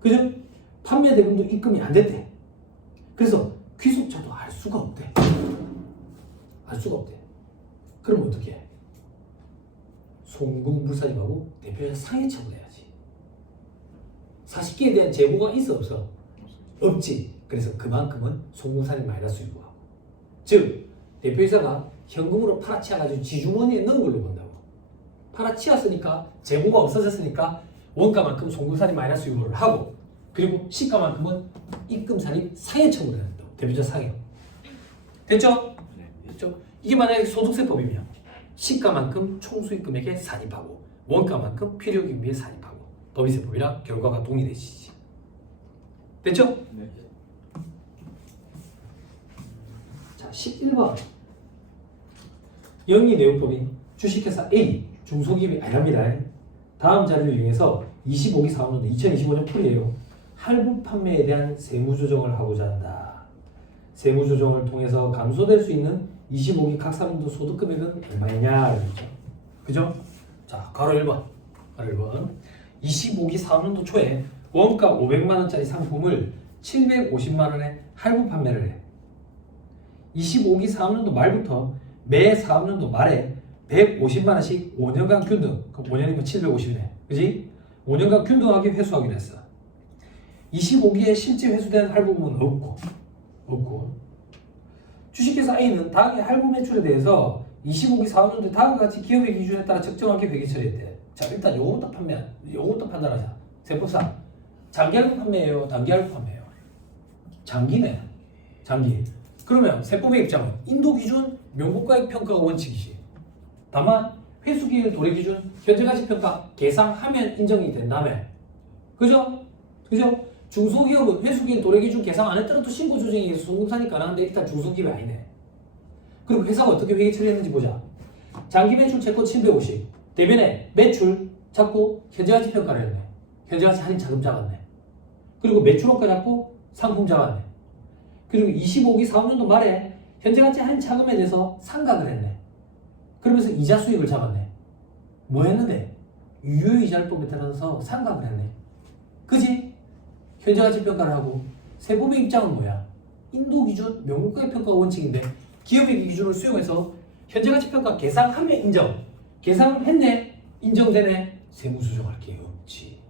그죠? 판매 대금도 입금이 안 됐대. 그래서 귀속자도 알 수가 없대. 알 수가 없대. 그럼 어떻게 해? 송금불산임하고 대표자 상해 처분해야지. 40개에 대한 재고가 있어 없어? 없지. 그래서 그만큼은 송금산임 마이너스 유보하고. 즉 대표이사가 현금으로 팔아치워가지고 지주머니에 넣은 걸로 본다고. 팔아치웠으니까 재고가 없어졌으니까 원가만큼 송금산임 마이너스 유보를 하고 그리고 시가만큼은 입금산임 상해 처분을 한다고. 대표자 상해. 됐죠? 네. 됐죠? 이게 만약에 소득세법이면 시가만큼 총수익금액에 산입하고 원가만큼 필요기금에 산입하고 법인세법이랑 결과가 동일해지지. 됐죠? 네. 자, 11번 영리내용법인 주식회사 A 중소기업이 아닙니다. 다음 자료를 이용해서 25기 사업론도 2025년 풀이에요. 할부 판매에 대한 세무조정을 하고자 한다. 세무조정을 통해서 감소될 수 있는 25기 각 사업론도 소득금액은 얼마냐? 그죠? 자, 가로 1번. 가로 1번. 25기 사업년도 초에 원가 500만원짜리 상품을 750만원에 할부 판매를 해. 25기 사업년도 말부터 매 사업년도 말에 150만원씩 5년간 균등. 그럼 5년이면 750이네. 그지? 5년간 균등하게 회수하기로 했어. 25기에 실제 회수된 할부금은 없고 주식회사 A는 당해 할부 매출에 대해서 25기 사업년도 다음과 같이 기업의 기준에 따라 적정하게 회계 처리했대. 자, 일단 요것부터 판단하자. 세법상 장기 할부 판매예요, 단기 할부 판매예요? 장기네. 장기. 그러면 세법의 입장은 인도 기준 명목가액 평가가 원칙이지. 다만 회수기일 도래 기준 현재가치 평가 계상하면 인정이 된다며. 그죠? 중소기업은 회수기일 도래 기준 계상 안 했더라도 신고 조정에 의해서 송금산이 가능한데 일단 중소기업이 아니네. 그럼 회사가 어떻게 회계 처리했는지 보자. 장기 매출 채권 750. 대변에 매출 잡고 현재가치 평가를 했네. 현재가치 할인 자금 잡았네. 그리고 매출원가 잡고 상품 잡았네. 그리고 25기 사업년도 말에 현재가치 할인 자금에 대해서 상각을 했네. 그러면서 이자 수익을 잡았네. 뭐 했는데? 유효이자율법에 따라서 상각을 했네. 그지? 현재가치 평가를 하고 세법의 입장은 뭐야? 인도 기준 명목가액 평가 원칙인데 기업의 기준을 수용해서 현재가치 평가 계상하면 인정. 계상을 했네. 인정되네. 세무조정할 게 없지.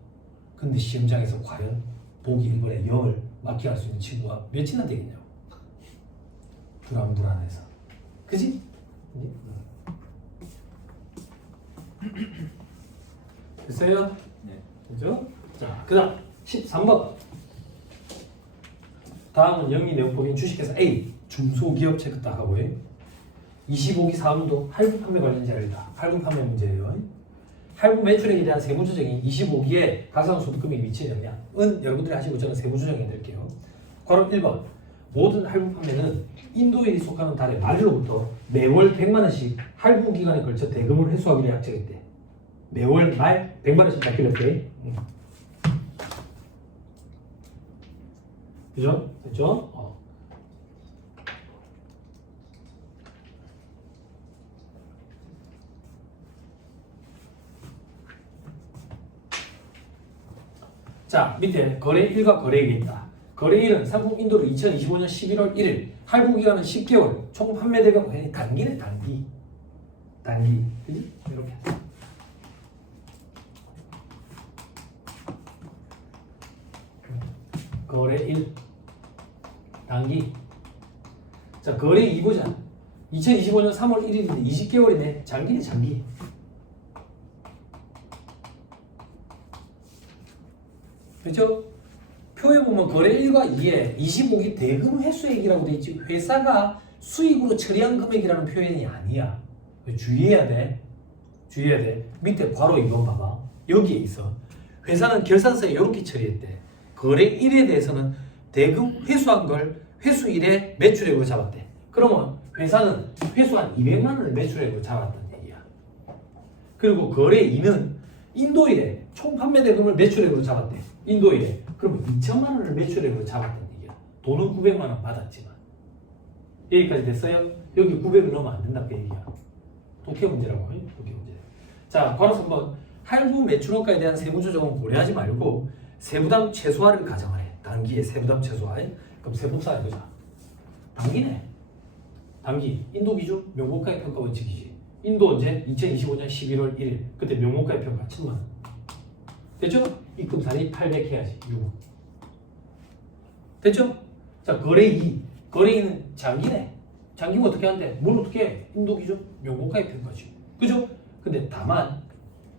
근데 시험장에서 과연 보기 1번에 0을 맞게 할 수 있는 친구가 몇이나 되겠냐고. 불안해서. 그지? 됐어요? 네. 그죠? 자, 그 다음 13번. 다음은 영리내용법인 주식회사 A 중소기업 체크 딱 하고요. 25기 사업도 할부 판매 관련 자료다. 할부 판매 문제예요. 할부 매출액에 대한 세무조정이 25기에 가상소득금액에 미치는 영향은 여러분들이 하시고 저는 세무조정해 드릴게요. 괄호 1번. 모든 할부 판매는 인도에 속하는 달의 말로부터 매월 100만원씩 할부 기간에 걸쳐 대금을 회수하기로 약정했대. 매월 말 100만원씩 받기로 했대. 그죠? 됐죠? 자, 밑에 거래 1과 거래 2가 있다. 거래 1은 상품 인도로 2025년 11월 1일, 할부 기간은 10개월, 총 판매 대금 단기네, 단기. 그지? 이렇게. 거래 1 단기. 자, 거래 2 보자. 2025년 3월 1일인데 20개월이네. 장기네 장기. 그렇죠? 표에 보면 거래 1과 2에 25기 대금 회수액이라고 돼 있지 회사가 수익으로 처리한 금액이라는 표현이 아니야. 주의해야 돼. 주의해야 돼. 밑에 바로 이건 봐봐. 여기에 있어. 회사는 결산서에 이렇게 처리했대. 거래 1에 대해서는 대금 회수한 걸 회수일에 매출액으로 잡았대. 그러면 회사는 회수한 200만 원을 매출액으로 잡았다는 얘기야. 그리고 거래 2는 인도일에 총 판매 대금을 매출액으로 잡았대. 인도일에. 그러면 2천만 원을 매출액으로 잡았다는 얘기야. 돈은 900만 원 받았지만. 여기까지 됐어요? 여기 900을 넣으면 안 된다 그 얘기야. 독해 문제라고. 독해 문제. 자, 바로 한번 할부 매출원가에 대한 세무조정은 고려하지 말고 세부담 최소화를 가정하래. 단기에 세부담 최소화. 그럼 세법사 이거자. 단기네. 단기. 인도 기준 명목가액 평가 원칙이지. 인도 언제? 2025년 11월 1일. 그때 명목가액 평가 1000만 원. 됐죠? 입금산이 800 해야지. 6억. 됐죠? 자, 거래 2. 거래 2는 장기네. 장기면 어떻게 하는데? 뭘 어떻게 해? 인도 기준 명목가액 평가지. 그죠? 근데 다만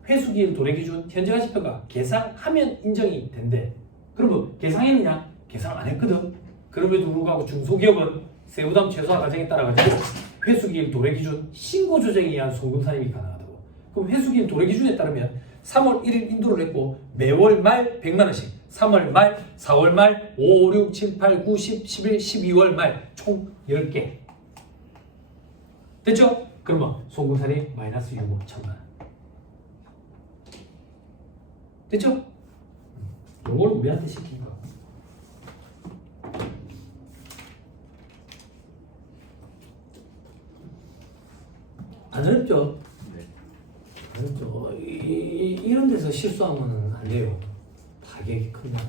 회수기일 도래기준 현재가시평가 계상하면 인정이 된대. 그러면 계상했느냐? 계상 안 했거든. 그럼에도 불구하고 중소기업은 세부담 최소화 과정에 따라 가지고 회수기일 도래기준 신고 조정에 의한 송금산입이 가능하다고. 그럼 회수기일 도래기준에 따르면 3월 1일 인도를 했고 매월 말 100만 원씩 3월 말, 4월 말, 5, 6, 7, 8, 9, 10, 11, 12월 말 총 10개. 됐죠? 그러면 송금산이 마이너스 6억 1천만 원. 됐죠? 요걸 우리한테 시킨 거. 안 어렵죠? 네. 안 어렵죠? 이런 데서 실수하면 안 돼요. 가격이 큰다.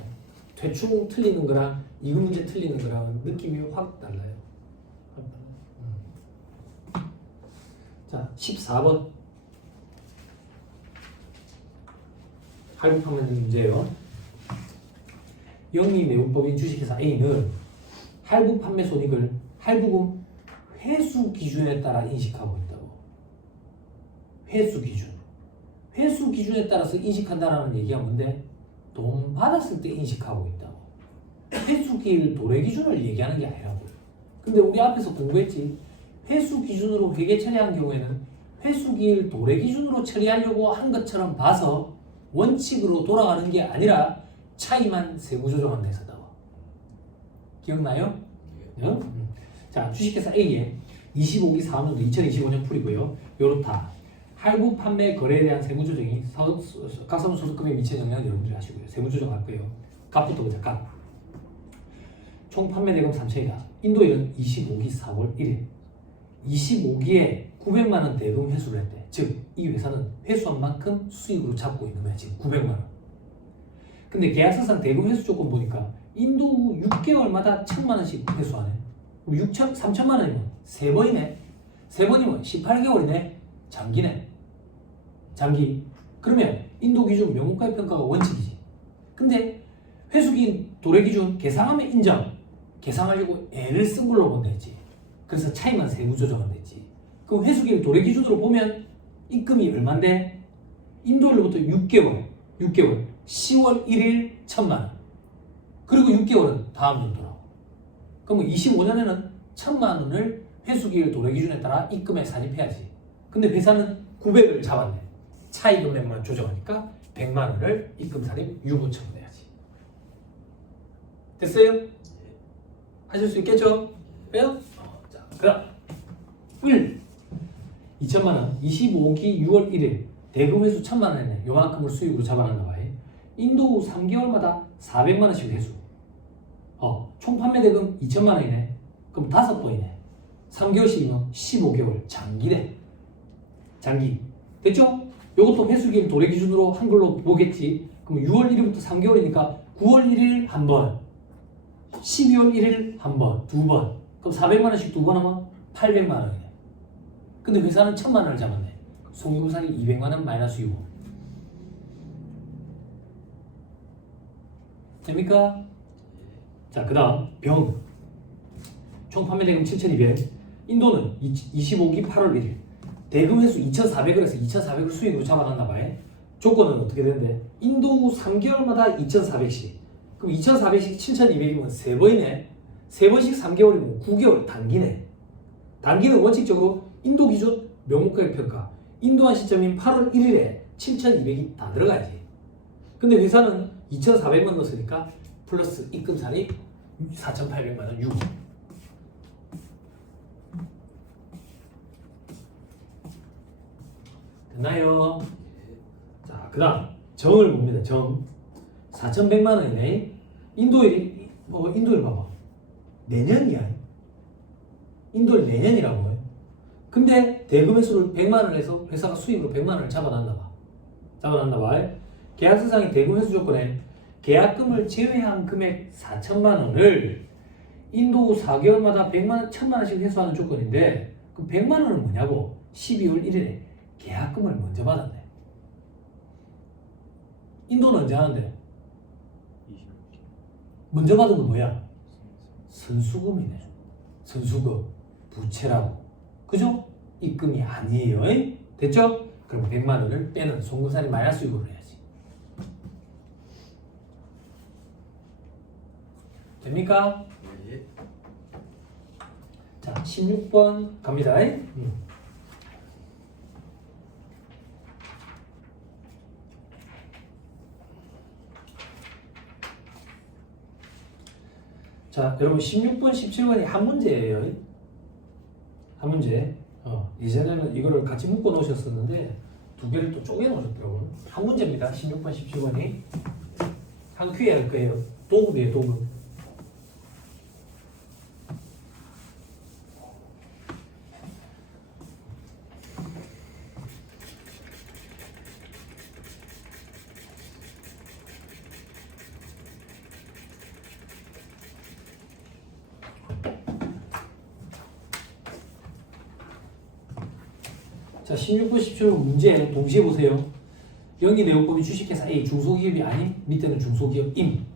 대충 틀리는 거랑 이거 문제 틀리는 거랑 느낌이 확 달라요. 자, 14번. 할부 판매 문제예요. 영리매물법인 주식회사 A는 할부 판매 손익을 할부금 회수 기준에 따라 인식하고 있다고. 회수 기준. 회수 기준에 따라서 인식한다라는 얘기가 뭔데? 돈 받았을 때 인식하고 있다고. 회수기일 도래 기준을 얘기하는 게 아니라고. 근데 우리 앞에서 공부했지. 회수 기준으로 회계 처리한 경우에는 회수기일 도래 기준으로 처리하려고 한 것처럼 봐서 원칙으로 돌아가는 게 아니라 차이만 세부 조정한 데서 나와. 기억나요? 네. 자, 주식회사 A의 25기 사업년도 2025년 풀이고요. 요렇다. 할부 판매 거래에 대한 세무 조정이 가사노 소득금에 미치는 영향을 여러분들이 하시고요. 세무 조정할 거예요. 값부터 보자. 값. 총 판매 대금 3천이다. 인도일은 25기 4월 1일. 25기에 900만 원 대금 회수를 했대. 즉, 이 회사는 회수한 만큼 수익으로 잡고 있는 거야. 지금 900만 원. 근데 계약서상 대금 회수 조건 보니까 인도 후 6개월마다 1000만 원씩 회수하네. 3천만 원이면 3번이네. 3번이면 18개월이네. 장기네. 장기. 그러면 인도 기준 명목가액 평가가 원칙이지. 근데 회수기인 도래 기준 계상하면 인정. 계상하려고 애를 쓴 걸로 본다 했지. 그래서 차이만 세부 조정한다 했지. 그럼 회수기인 도래 기준으로 보면 입금이 얼만데? 인도일로부터 6개월 10월 1일 1000만 원. 그리고 6개월은 다음 연도라고. 그러면 25년에는 1000만 원을 회수기일 도래 기준에 따라 입금에 산입해야지. 근데 회사는 900을 잡았네. 차이 금액만 조정하니까 100만 원을 입금 산입 유보 처분해야지. 됐어요? 하실 수 있겠죠? 왜요? 자, 그럼 1. 2천만 원 25기 6월 1일 대금 회수 1000만 원이네. 요만큼을 수익으로 잡아놨나 봐요. 인도 후 3개월마다 400만 원씩 회수. 총 판매 대금 2천만 원이네. 그럼 5번이네. 3개월씩이면 15개월. 장기네. 장기. 됐죠? 요것도 회수기일 도래 기준으로 한글로 보겠지. 그럼 6월 1일부터 3개월이니까 9월 1일 한 번, 12월 1일 한 번, 2번. 그럼 400만 원씩 2번 하면 800만 원이네. 근데 회사는 1000만 원을 잡았네. 송금산이 200만 원 마이너스 6원. 됩니까? 자, 그 다음 병. 총 판매 대금 7,200. 인도는 25기 8월 1일. 대금 회수 2,400을 해서 2,400을 수익으로 잡아놨나 봐요. 조건은 어떻게 되는데? 인도 후 3개월마다 2,400씩. 그럼 2,400씩 7,200이면 3번이네. 3번씩 3개월이면 9개월 단기네. 단기는 원칙적으로 인도 기준 명목가격 평가. 인도한 시점인 8월 1일에 7,200이 다 들어가야지. 근데 회사는 2,400만 넣었으니까 플러스 입금살이 4,800만 원 6. 됐나요? 자, 그 다음 정을 봅니다. 정 4,100만 원이네. 인도일 인도일 봐봐. 내년이야. 인도일 내년이라고 해. 근데 대금 회수를 100만 원을 해서 회사가 수익으로 100만 원을 잡아놨나 봐. 계약서상의 대금 회수 조건에 계약금을 제외한 금액 4천만 원을 인도 후 4개월마다 100만 원, 1,000만 원씩 회수하는 조건인데 그 100만 원은 뭐냐고? 12월 1일에 계약금을 먼저 받았네. 인도는 언제 하는데? 먼저 받은 건 뭐야? 선수금이네. 선수금, 부채라고. 그죠? 입금이 아니에요. 됐죠? 그럼 100만 원을 빼는 송금살이 마이너스 수익으로 해야지. 됩니까? 예. 자, 16번 갑니다. 자, 여러분 16번, 17번이 한 문제예요. 한 문제. 예전에는 이거를 같이 묶어 놓으셨었는데 두 개를 또 쪼개 놓으셨더라고요. 한 문제입니다. 16번, 17번이 한 큐에 할 거예요. 도급이에요, 도급. 자, 16번, 17번 문제 동시에 보세요. 영리 내용법이 주식회사 A 중소기업이 아닌 밑에는 중소기업 임.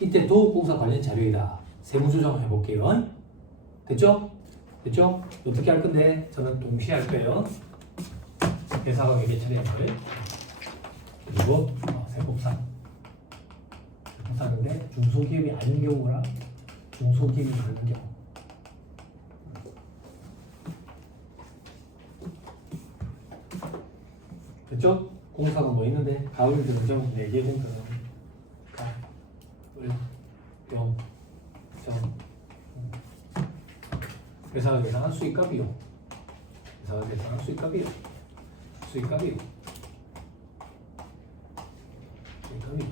이때 도급공사 관련 자료이다. 세무 조정을 해볼게요. 됐죠? 됐죠? 어떻게 할 건데 저는 동시에 할 거예요. 회사가 회계 처리함을 그리고 세법상 세법상인데 중소기업이 아닌 경우랑 중소기업이 다른 경우. 됐죠? 공사가 뭐 있는데 가을 들정 4개 공사는 가, 을, 영, 정 회사가 계산한 수익값이요. 회사가 계산한 수익값이요. 수익값이요. 수익값이요.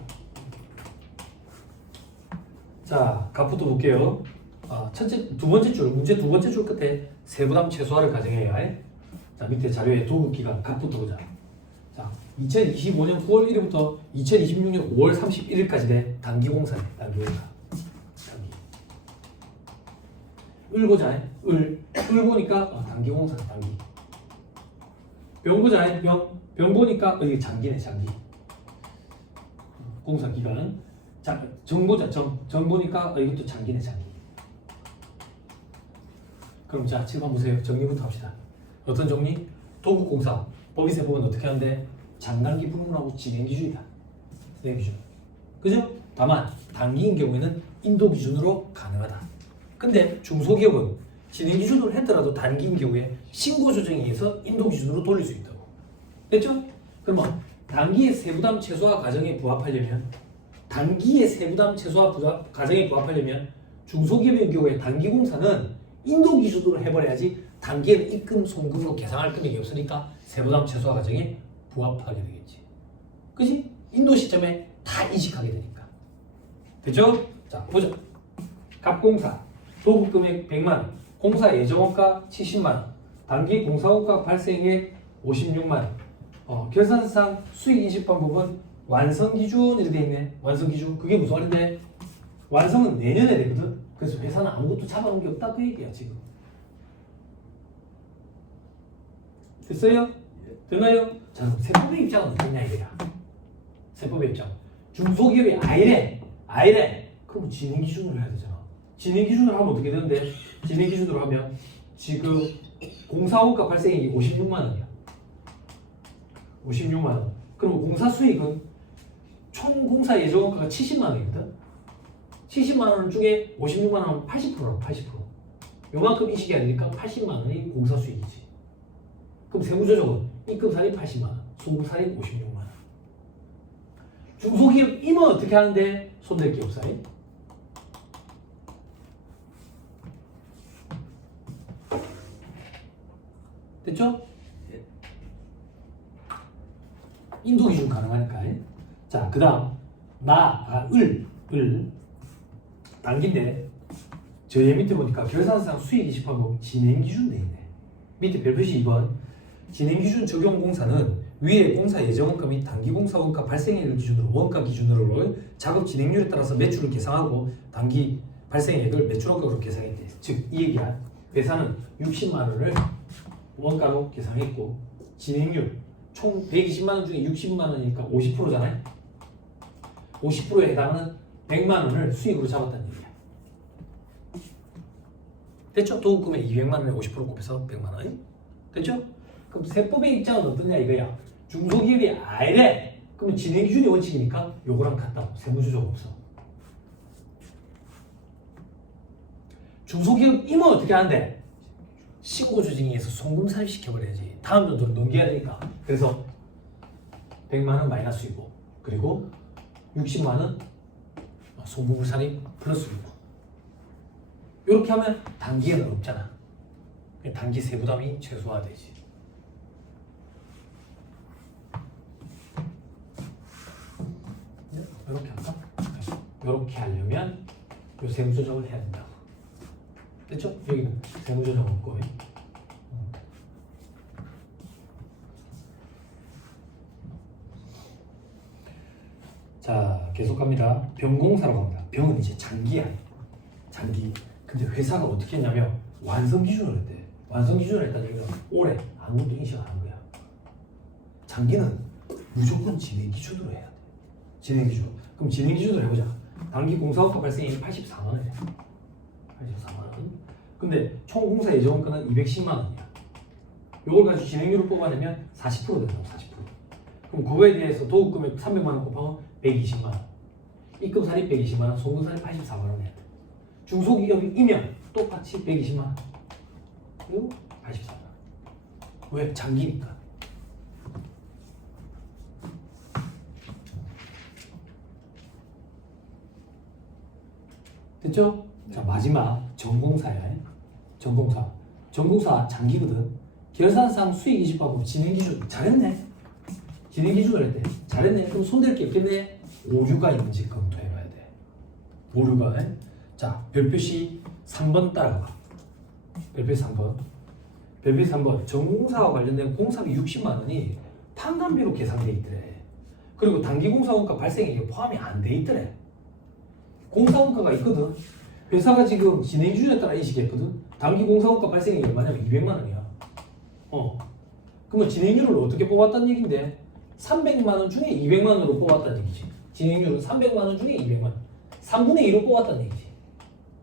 자, 값부터 볼게요. 두 번째 줄, 문제 두 번째 줄 끝에 세부담 최소화를 가정해야 해. 자, 밑에 자료에 도급기간 값부터 보자. 자, 2025년 9월 1일부터 2026년 5월 31일까지 돼 단기공사네. 단기공사. 단기. 을보자. 을 보니까 단기공사. 단기. 병보자. 병 보니까 이게 장기네. 장기. 공사 기간. 자, 정보자. 정 보니까 이것도 장기네. 장기. 그럼 자, 7번 보세요. 정리부터 합시다. 어떤 정리? 도급공사. 법인세 보면 어떻게 하는데 장단기 불문하고 진행 기준이다. 진행 기준. 그죠? 다만 단기인 경우에는 인도 기준으로 가능하다. 근데 중소기업은 진행 기준으로 했더라도 단기인 경우에 신고 조정에 의해서 인도 기준으로 돌릴 수 있다고. 됐죠? 그러면 단기의 세부담 최소화 과정에 부합하려면 중소기업의 경우에 단기공사는 인도 기준으로 해버려야지 단기에는 입금, 송금으로 계산할 금액이 없으니까 세부담 최소화 과정에 부합하게 되겠지. 그지? 인도 시점에 다 인식하게 되니까. 됐죠? 자, 보자. 갑공사, 도급금액 100만 원, 공사 예정원가 70만 원, 단기 공사원가 발생액 56만 원. 결산상 수익 인식 방법은 완성 기준 이렇게 돼 있네. 완성 기준. 그게 무슨 말인데? 완성은 내년에 되거든. 그래서 회사는 아무것도 잡아놓은 게 없다 그 얘기야 지금. 됐어요? 됐나요? 자, 그럼 세법의 입장은 어떠냐 이거야. 세법의 입장. 중소기업이 아이래. 그럼 진행 기준으로 해야 되잖아. 진행 기준으로 하면 어떻게 되는데? 진행 기준으로 하면 지금 공사원가 발생액이 56만 원이야. 56만 원. 그럼 공사 수익은 총 공사 예정원가가 70만 원이거든. 70만 원 중에 56만 원은 80%라고 80%. 요만큼 인식이 아니니까 80만 원이 공사 수익이지. 그럼 세무조정은 입금살인 80만 원, 소금살인 56만 원. 중소기업 임원 어떻게 하는데 손댈 게 없어요? 됐죠? 인도 기준 가능하니까. 자, 그 다음 을 단기인데 저희 밑에 보니까 결산상 수익 20하고 진행 기준 돼 있네. 밑에 별표시 2번 진행 기준 적용 공사는 위에 공사 예정원가 및 단기 공사 원가 발생액을 기준으로 원가 기준으로 작업 진행률에 따라서 매출을 계상하고 단기 발생액을 매출원가로 계상했대. 즉 이 얘기야. 회사는 60만 원을 원가로 계상했고 진행률 총 120만 원 중에 60만 원이니까 50%잖아요. 50%에 해당하는 100만 원을 수익으로 잡았다는 얘기야. 됐죠? 도급금액 200만 원에 50% 곱해서 100만 원. 됐죠? 그럼 세법의 입장은 어떠냐 이거야. 중소기업이 아니래. 그러면 진행기준이 원칙이니까 요거랑 같다고. 세무조정 없어. 중소기업 임원 어떻게 하는데? 신고조정에서 송금살입 시켜버려야지. 다음 연도로 넘겨야 되니까. 그래서 100만 원 마이너스이고 그리고 60만 원 송금살입 플러스이고 이렇게 하면 단기에는 없잖아. 단기 세부담이 최소화되지. 이렇게 할까? 이렇게 하려면 요 세무조정을 해야 된다고. 됐죠? 여기는 세무조정 없고. 자, 계속 갑니다. 병공사로 갑니다. 병은 이제 장기야. 장기. 근데 회사가 어떻게 했냐면 완성 기준을 했대. 완성 기준을 했다는 얘기는 올해 아무것도 인식 안 한 거야. 장기는 무조건 진행 기준으로 해야 돼. 진행 기준. 그럼 진행 기준으로 해보자. 단기 공사원가 발생액이 84만 원이야. 84만 원. 근데 총 공사 예정원가는 210만 원이야. 요걸 가지고 진행률을 뽑아내면 40% 된다고. 40%. 그럼 그거에 대해서 도급금액 300만 원 곱하면 120만 원. 입금살입 120만 원, 송금살입 84만 원 해야 돼. 중소기업이면 똑같이 120만 원. 그리고 84만 원. 왜? 장기니까. 됐죠? 네. 자, 마지막 전공사야. 전공사. 전공사 장기거든. 결산상 수익 20하고 진행기준 잘했네. 진행기준을 했대. 잘했네. 그럼 손댈 게 없겠네. 오류가 있는지 검토해봐야 돼. 오류가. 자, 별표시 3번 따라가. 별표시 3번. 별표시 3번. 전공사와 관련된 공사비 60만 원이 판관비로 계산돼 있더래. 그리고 단기 공사원가 발생액이 포함이 안 돼 있더래. 공사원가가 있거든. 회사가 지금 진행기준에 따라 인식했거든. 단기 공사원가 발생액이 얼마냐면 200만 원이야. 그러면 진행률을 어떻게 뽑았다는 얘긴데 300만 원 중에 200만 원으로 뽑았다는 얘기지. 진행률은 300만 원 중에 200만 원. 3분의 1로 뽑았다는 얘기지.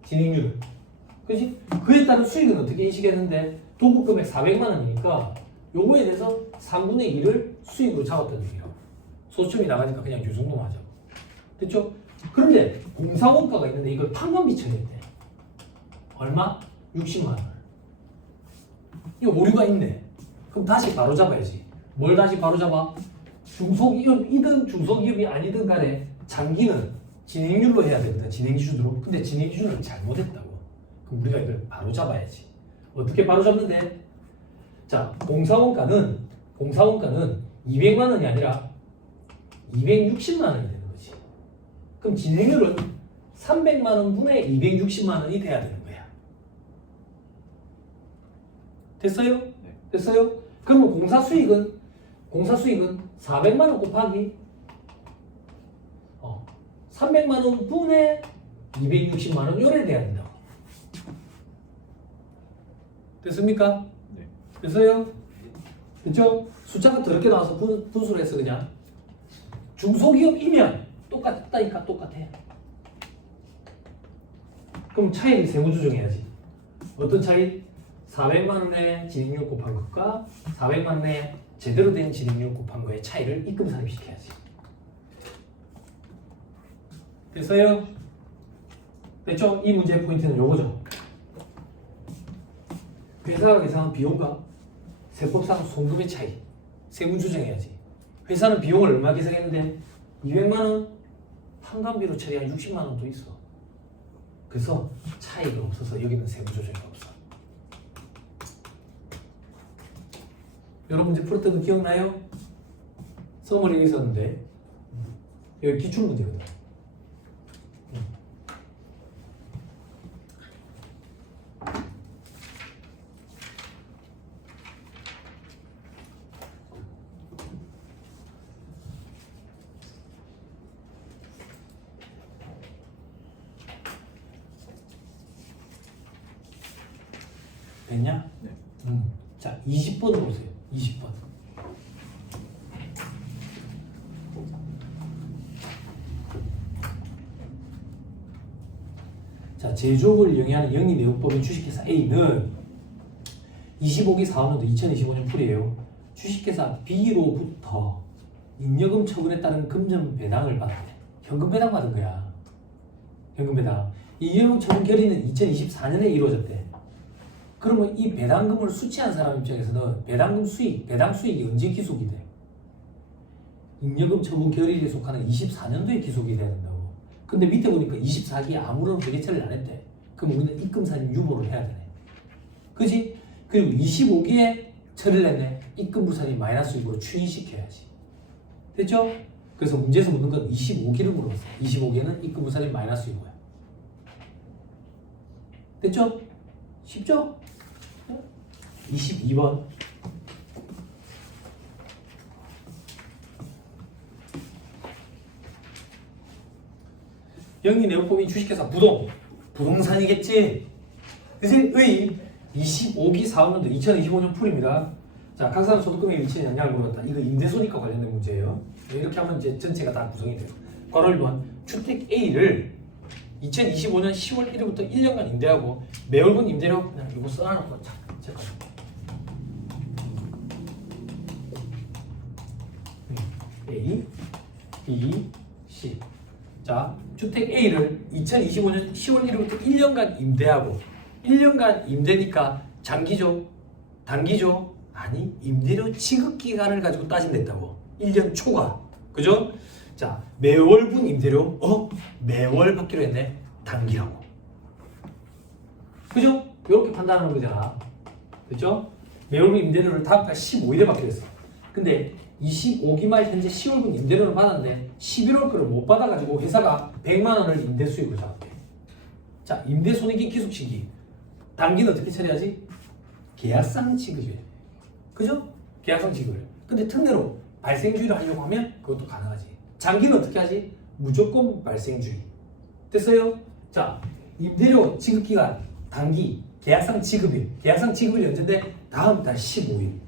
진행률을. 그렇지? 그에 따른 수익은 어떻게 인식했는데 도급금액 400만 원이니까 요거에 대해서 3분의 1을 수익으로 잡았다는 얘기야. 소점이 나가니까 그냥 요 정도만 하자고. 됐죠? 그런데 공사원가가 있는데 이걸 판관비 처리했대. 얼마? 60만 원. 이거 오류가 있네. 그럼 다시 바로 잡아야지. 뭘 다시 바로 잡아? 중소기업이든 중소기업이 아니든 간에 장기는 진행률로 해야 되거든. 진행기준으로. 근데 진행기준을 잘못했다고. 그럼 우리가 이걸 바로 잡아야지. 어떻게 바로 잡는데? 자, 공사원가는 200만 원이 아니라 260만 원이 되는 거지. 그럼 진행률은 300만 원 분의 260만 원이 돼야 되는 거야. 됐어요? 네. 됐어요? 그러면 공사 수익은 400만 원 곱하기 300만 원 분의 260만 원 요래 돼야 된다고. 됐습니까? 네. 됐어요? 그렇죠? 숫자가 더럽게 나와서 분수를 해서 그냥 중소기업이면 똑같다니까 똑같아. 그럼 차이를 세무조정해야지. 어떤 차이? 400만 원의 진입률 곱한 것과 400만 원의 제대로 된 진입률 곱한 거의 차이를 입금 삽입시켜야지. 됐어요? 됐죠? 이 문제의 포인트는 요거죠. 회사가 계산한 비용과 세법상 송금의 차이, 세분 조정해야지. 회사는 비용을 얼마 계산했는데 200만 원 판관비로 처리한 60만 원도 있어. 그래서 차이가 없어서 여기는 세부 조정이 없어. 여러분 문제 풀었던 거 기억나요? 서머리에 있었는데 여기 기출 문제거든. 됐냐? 네. 자, 20번 보세요. 20번. 자, 제조업을 영위하는 영리내역법인 주식회사 A는 25기 4학년도 2025년 풀이에요. 주식회사 B로부터 잉여금 처분에 따른 금전 배당을 받았대. 현금 배당 받은 거야. 현금 배당. 잉여금 처분 결의는 2024년에 이루어졌대. 그러면 이 배당금을 수취한 사람 입장에서는 배당금 수익, 배당 수익이 언제 기속이 돼? 잉여금 처분 결의에 속하는 24년도에 기속이 돼야 된다고. 근데 밑에 보니까 24기에 아무런 회계처리를 안 했대. 그럼 우리는 입금사진 유보를 해야 되네. 그지? 그리고 25기에 처리를 했네. 입금부산이 마이너스 수익으로 추인시켜야지. 됐죠? 그래서 문제에서 묻는 건 25기를 물어봤어. 25기에는 입금부산이 마이너스 수익이야. 됐죠? 쉽죠? 22번. 영리내역법인 주식회사 부동산이겠지. 그래서 의 25기 4학년도 2025년 풀입니다. 자, 각 사람 소득금액에 미치는 영향을 물어봤다. 이거 임대소니까 관련된 문제예요. 이렇게 하면 이제 전체가 다 구성이 돼요. 괄호 1번 주택 A를 2025년 10월 1일부터 1년간 임대하고 매월분 임대료 그냥 이거 써놔놓고 잠깐. A, B, C. 자, 주택 A를 2025년 10월 1일부터 1년간 임대하고 1년간 임대니까 장기죠? 단기죠? 아니, 임대료 지급 기간을 가지고 따진댔다고. 1년 초과. 그죠? 자, 매월분 임대료 매월 받기로 했네. 단기라고. 그죠? 이렇게 판단하는 거잖아. 그죠? 매월분 임대료를 다음 달 15일에 받기로 했어. 근데 25기 말 현재 10월분 임대료를 받았는데 11월 거를 못 받아가지고 회사가 100만 원을 임대 수익으로 잡았대. 자, 임대 손익이 기속 시기. 단기는 어떻게 처리하지? 계약상 지급이에요. 그죠? 계약상 지급을. 근데 특례로 발생주의를 하려고 하면 그것도 가능하지. 장기는 어떻게 하지? 무조건 발생주의. 됐어요? 자, 임대료 지급기간 단기, 계약상 지급일. 계약상 지급일이 언제인데? 다음 달 15일.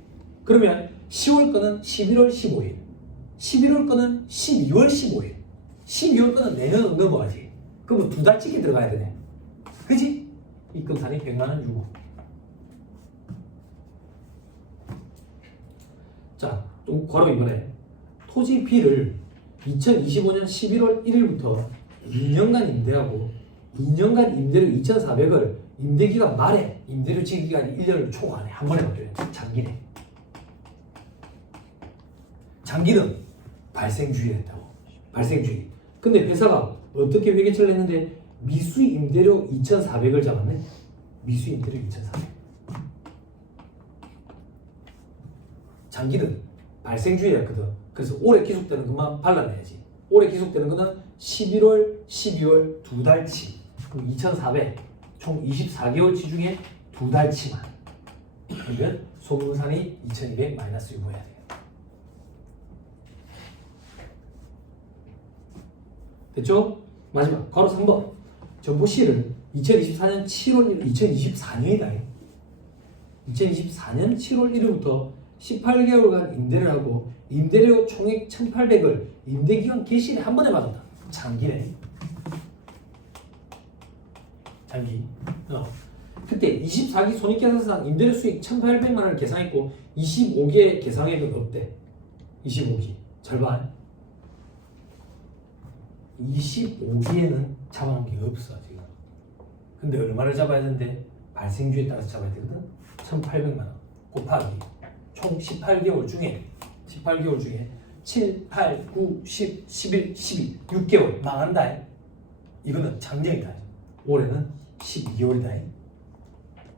그러면 10월 거는 11월 15일. 11월 거는 12월 15일. 12월 거는 내년 넘어가지. 그러면 두 달치기 들어가야 되네. 그지? 입금산이 100만 원 주고. 자, 또 괄호 이번에 토지 B를 2025년 11월 1일부터 2년간 임대하고 2년간 임대료 2,400을 임대기간 말에 임대료 지급기간이 1년을 초과하네. 한 번에 받기로 해. 장기네. 장기는 발생주의를 했다고. 발생주의. 근데 회사가 어떻게 회계처리를 했는데 미수익 임대료 2,400을 잡았네. 미수익 임대료 2,400. 장기는 발생주의였거든. 그래서 올해 기속되는 것만 발라내야지. 올해 기속되는 거는 11월, 12월 두 달치. 그럼 2,400. 총 24개월치 중에 두 달치만. 그러면 소분산이 2,200 마이너스 유보해야 돼요. 됐죠? 마지막 괄호 3번 정보 C를 2024년 7월 1일 2024년이다. 2024년 7월 1일부터 18개월간 임대를 하고 임대료 총액 1,800을 임대기간 개시일에 한 번에 받았다. 장기네. 장기. 그때 24기 손익계산서상 임대료 수익 1,800만 원을 계산했고 25기의 계산액은 어때? 25기 절반. 25기에는 잡아놓은 게 없어 지금. 근데 얼마를 잡아야 되는데 발생주에 따라서 잡아야 되거든. 1,800만 원 곱하기 총 18개월 중에 7, 8, 9, 10, 11, 12 6개월 망한다. 이거는 작년이다. 올해는 12개월이다.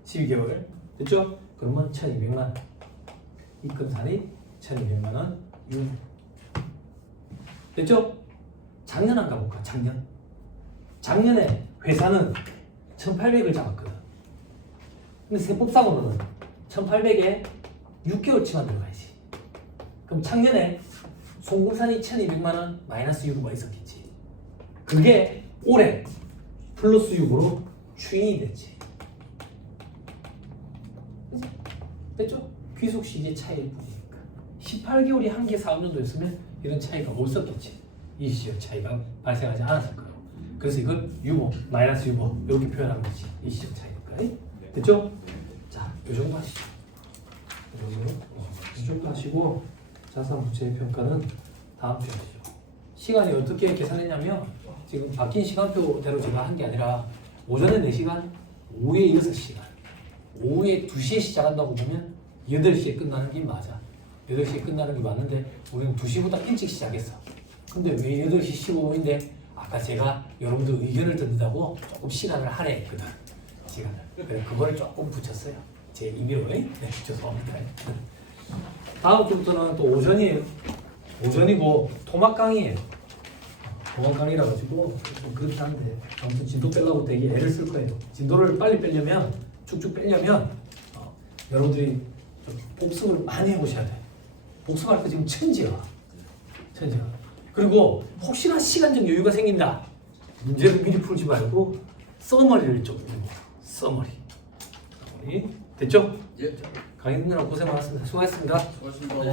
12개월 됐죠? 그러면 1,200만 원. 입금산이 1,200만 원 6. 됐죠? 작년 안 가볼까? 작년에 회사는 1,800을 잡았거든. 근데 세법상으로는 1,800에 6개월치만 들어가야지. 그럼 작년에 송금산이 1,200만 원 마이너스 유보가 있었겠지. 그게 올해 플러스 유보로 추인이 됐지. 됐죠? 귀속시기의 차이일 뿐이니까. 18개월이 한 개 사업년도였으면 이런 차이가 없었겠지. 일시적 차이가 발생하지 않았을 거예요. 그래서 이걸 유보, 마이너스 유보 이렇게 표현한 거지. 일시적 차이니까. 됐죠? 자, 이 정도 하시죠. 이 정도 하시고 자산부채의 평가는 다음 주에 하시죠. 시간이 어떻게 계산했냐면 지금 바뀐 시간표대로 제가 한 게 아니라 오전에 4시간, 오후에 6시간, 오후에 2시에 시작한다고 보면 8시에 끝나는 게 맞아. 8시에 끝나는 게 맞는데 우리는 2시보다 일찍 시작했어. 근데 왜 8시 15분인데 아까 제가 여러분들 의견을 듣는다고 조금 시간을 할애했거든. 시간을. 그래서 그거를 조금 붙였어요. 제 임의로. 네, 죄송합니다. 다음 주부터는 또 오전이에요. 오전이고 토막 강의예요. 토막 강의라 가지고 좀 그렇긴 한데 아무튼 진도 빼려고 되게 애를 쓸 거예요. 진도를 빨리 빼려면 쭉쭉 빼려면 여러분들이 좀 복습을 많이 해보셔야 돼. 복습할 때 지금 천지야. 그리고 혹시나 시간적 여유가 생긴다. 문제를 미리 풀지 말고 써머리를 좀 해보세요. 써머리. 됐죠? 예. 강의 듣느라 고생 많았습니다. 수고하셨습니다. 수고하셨습니다.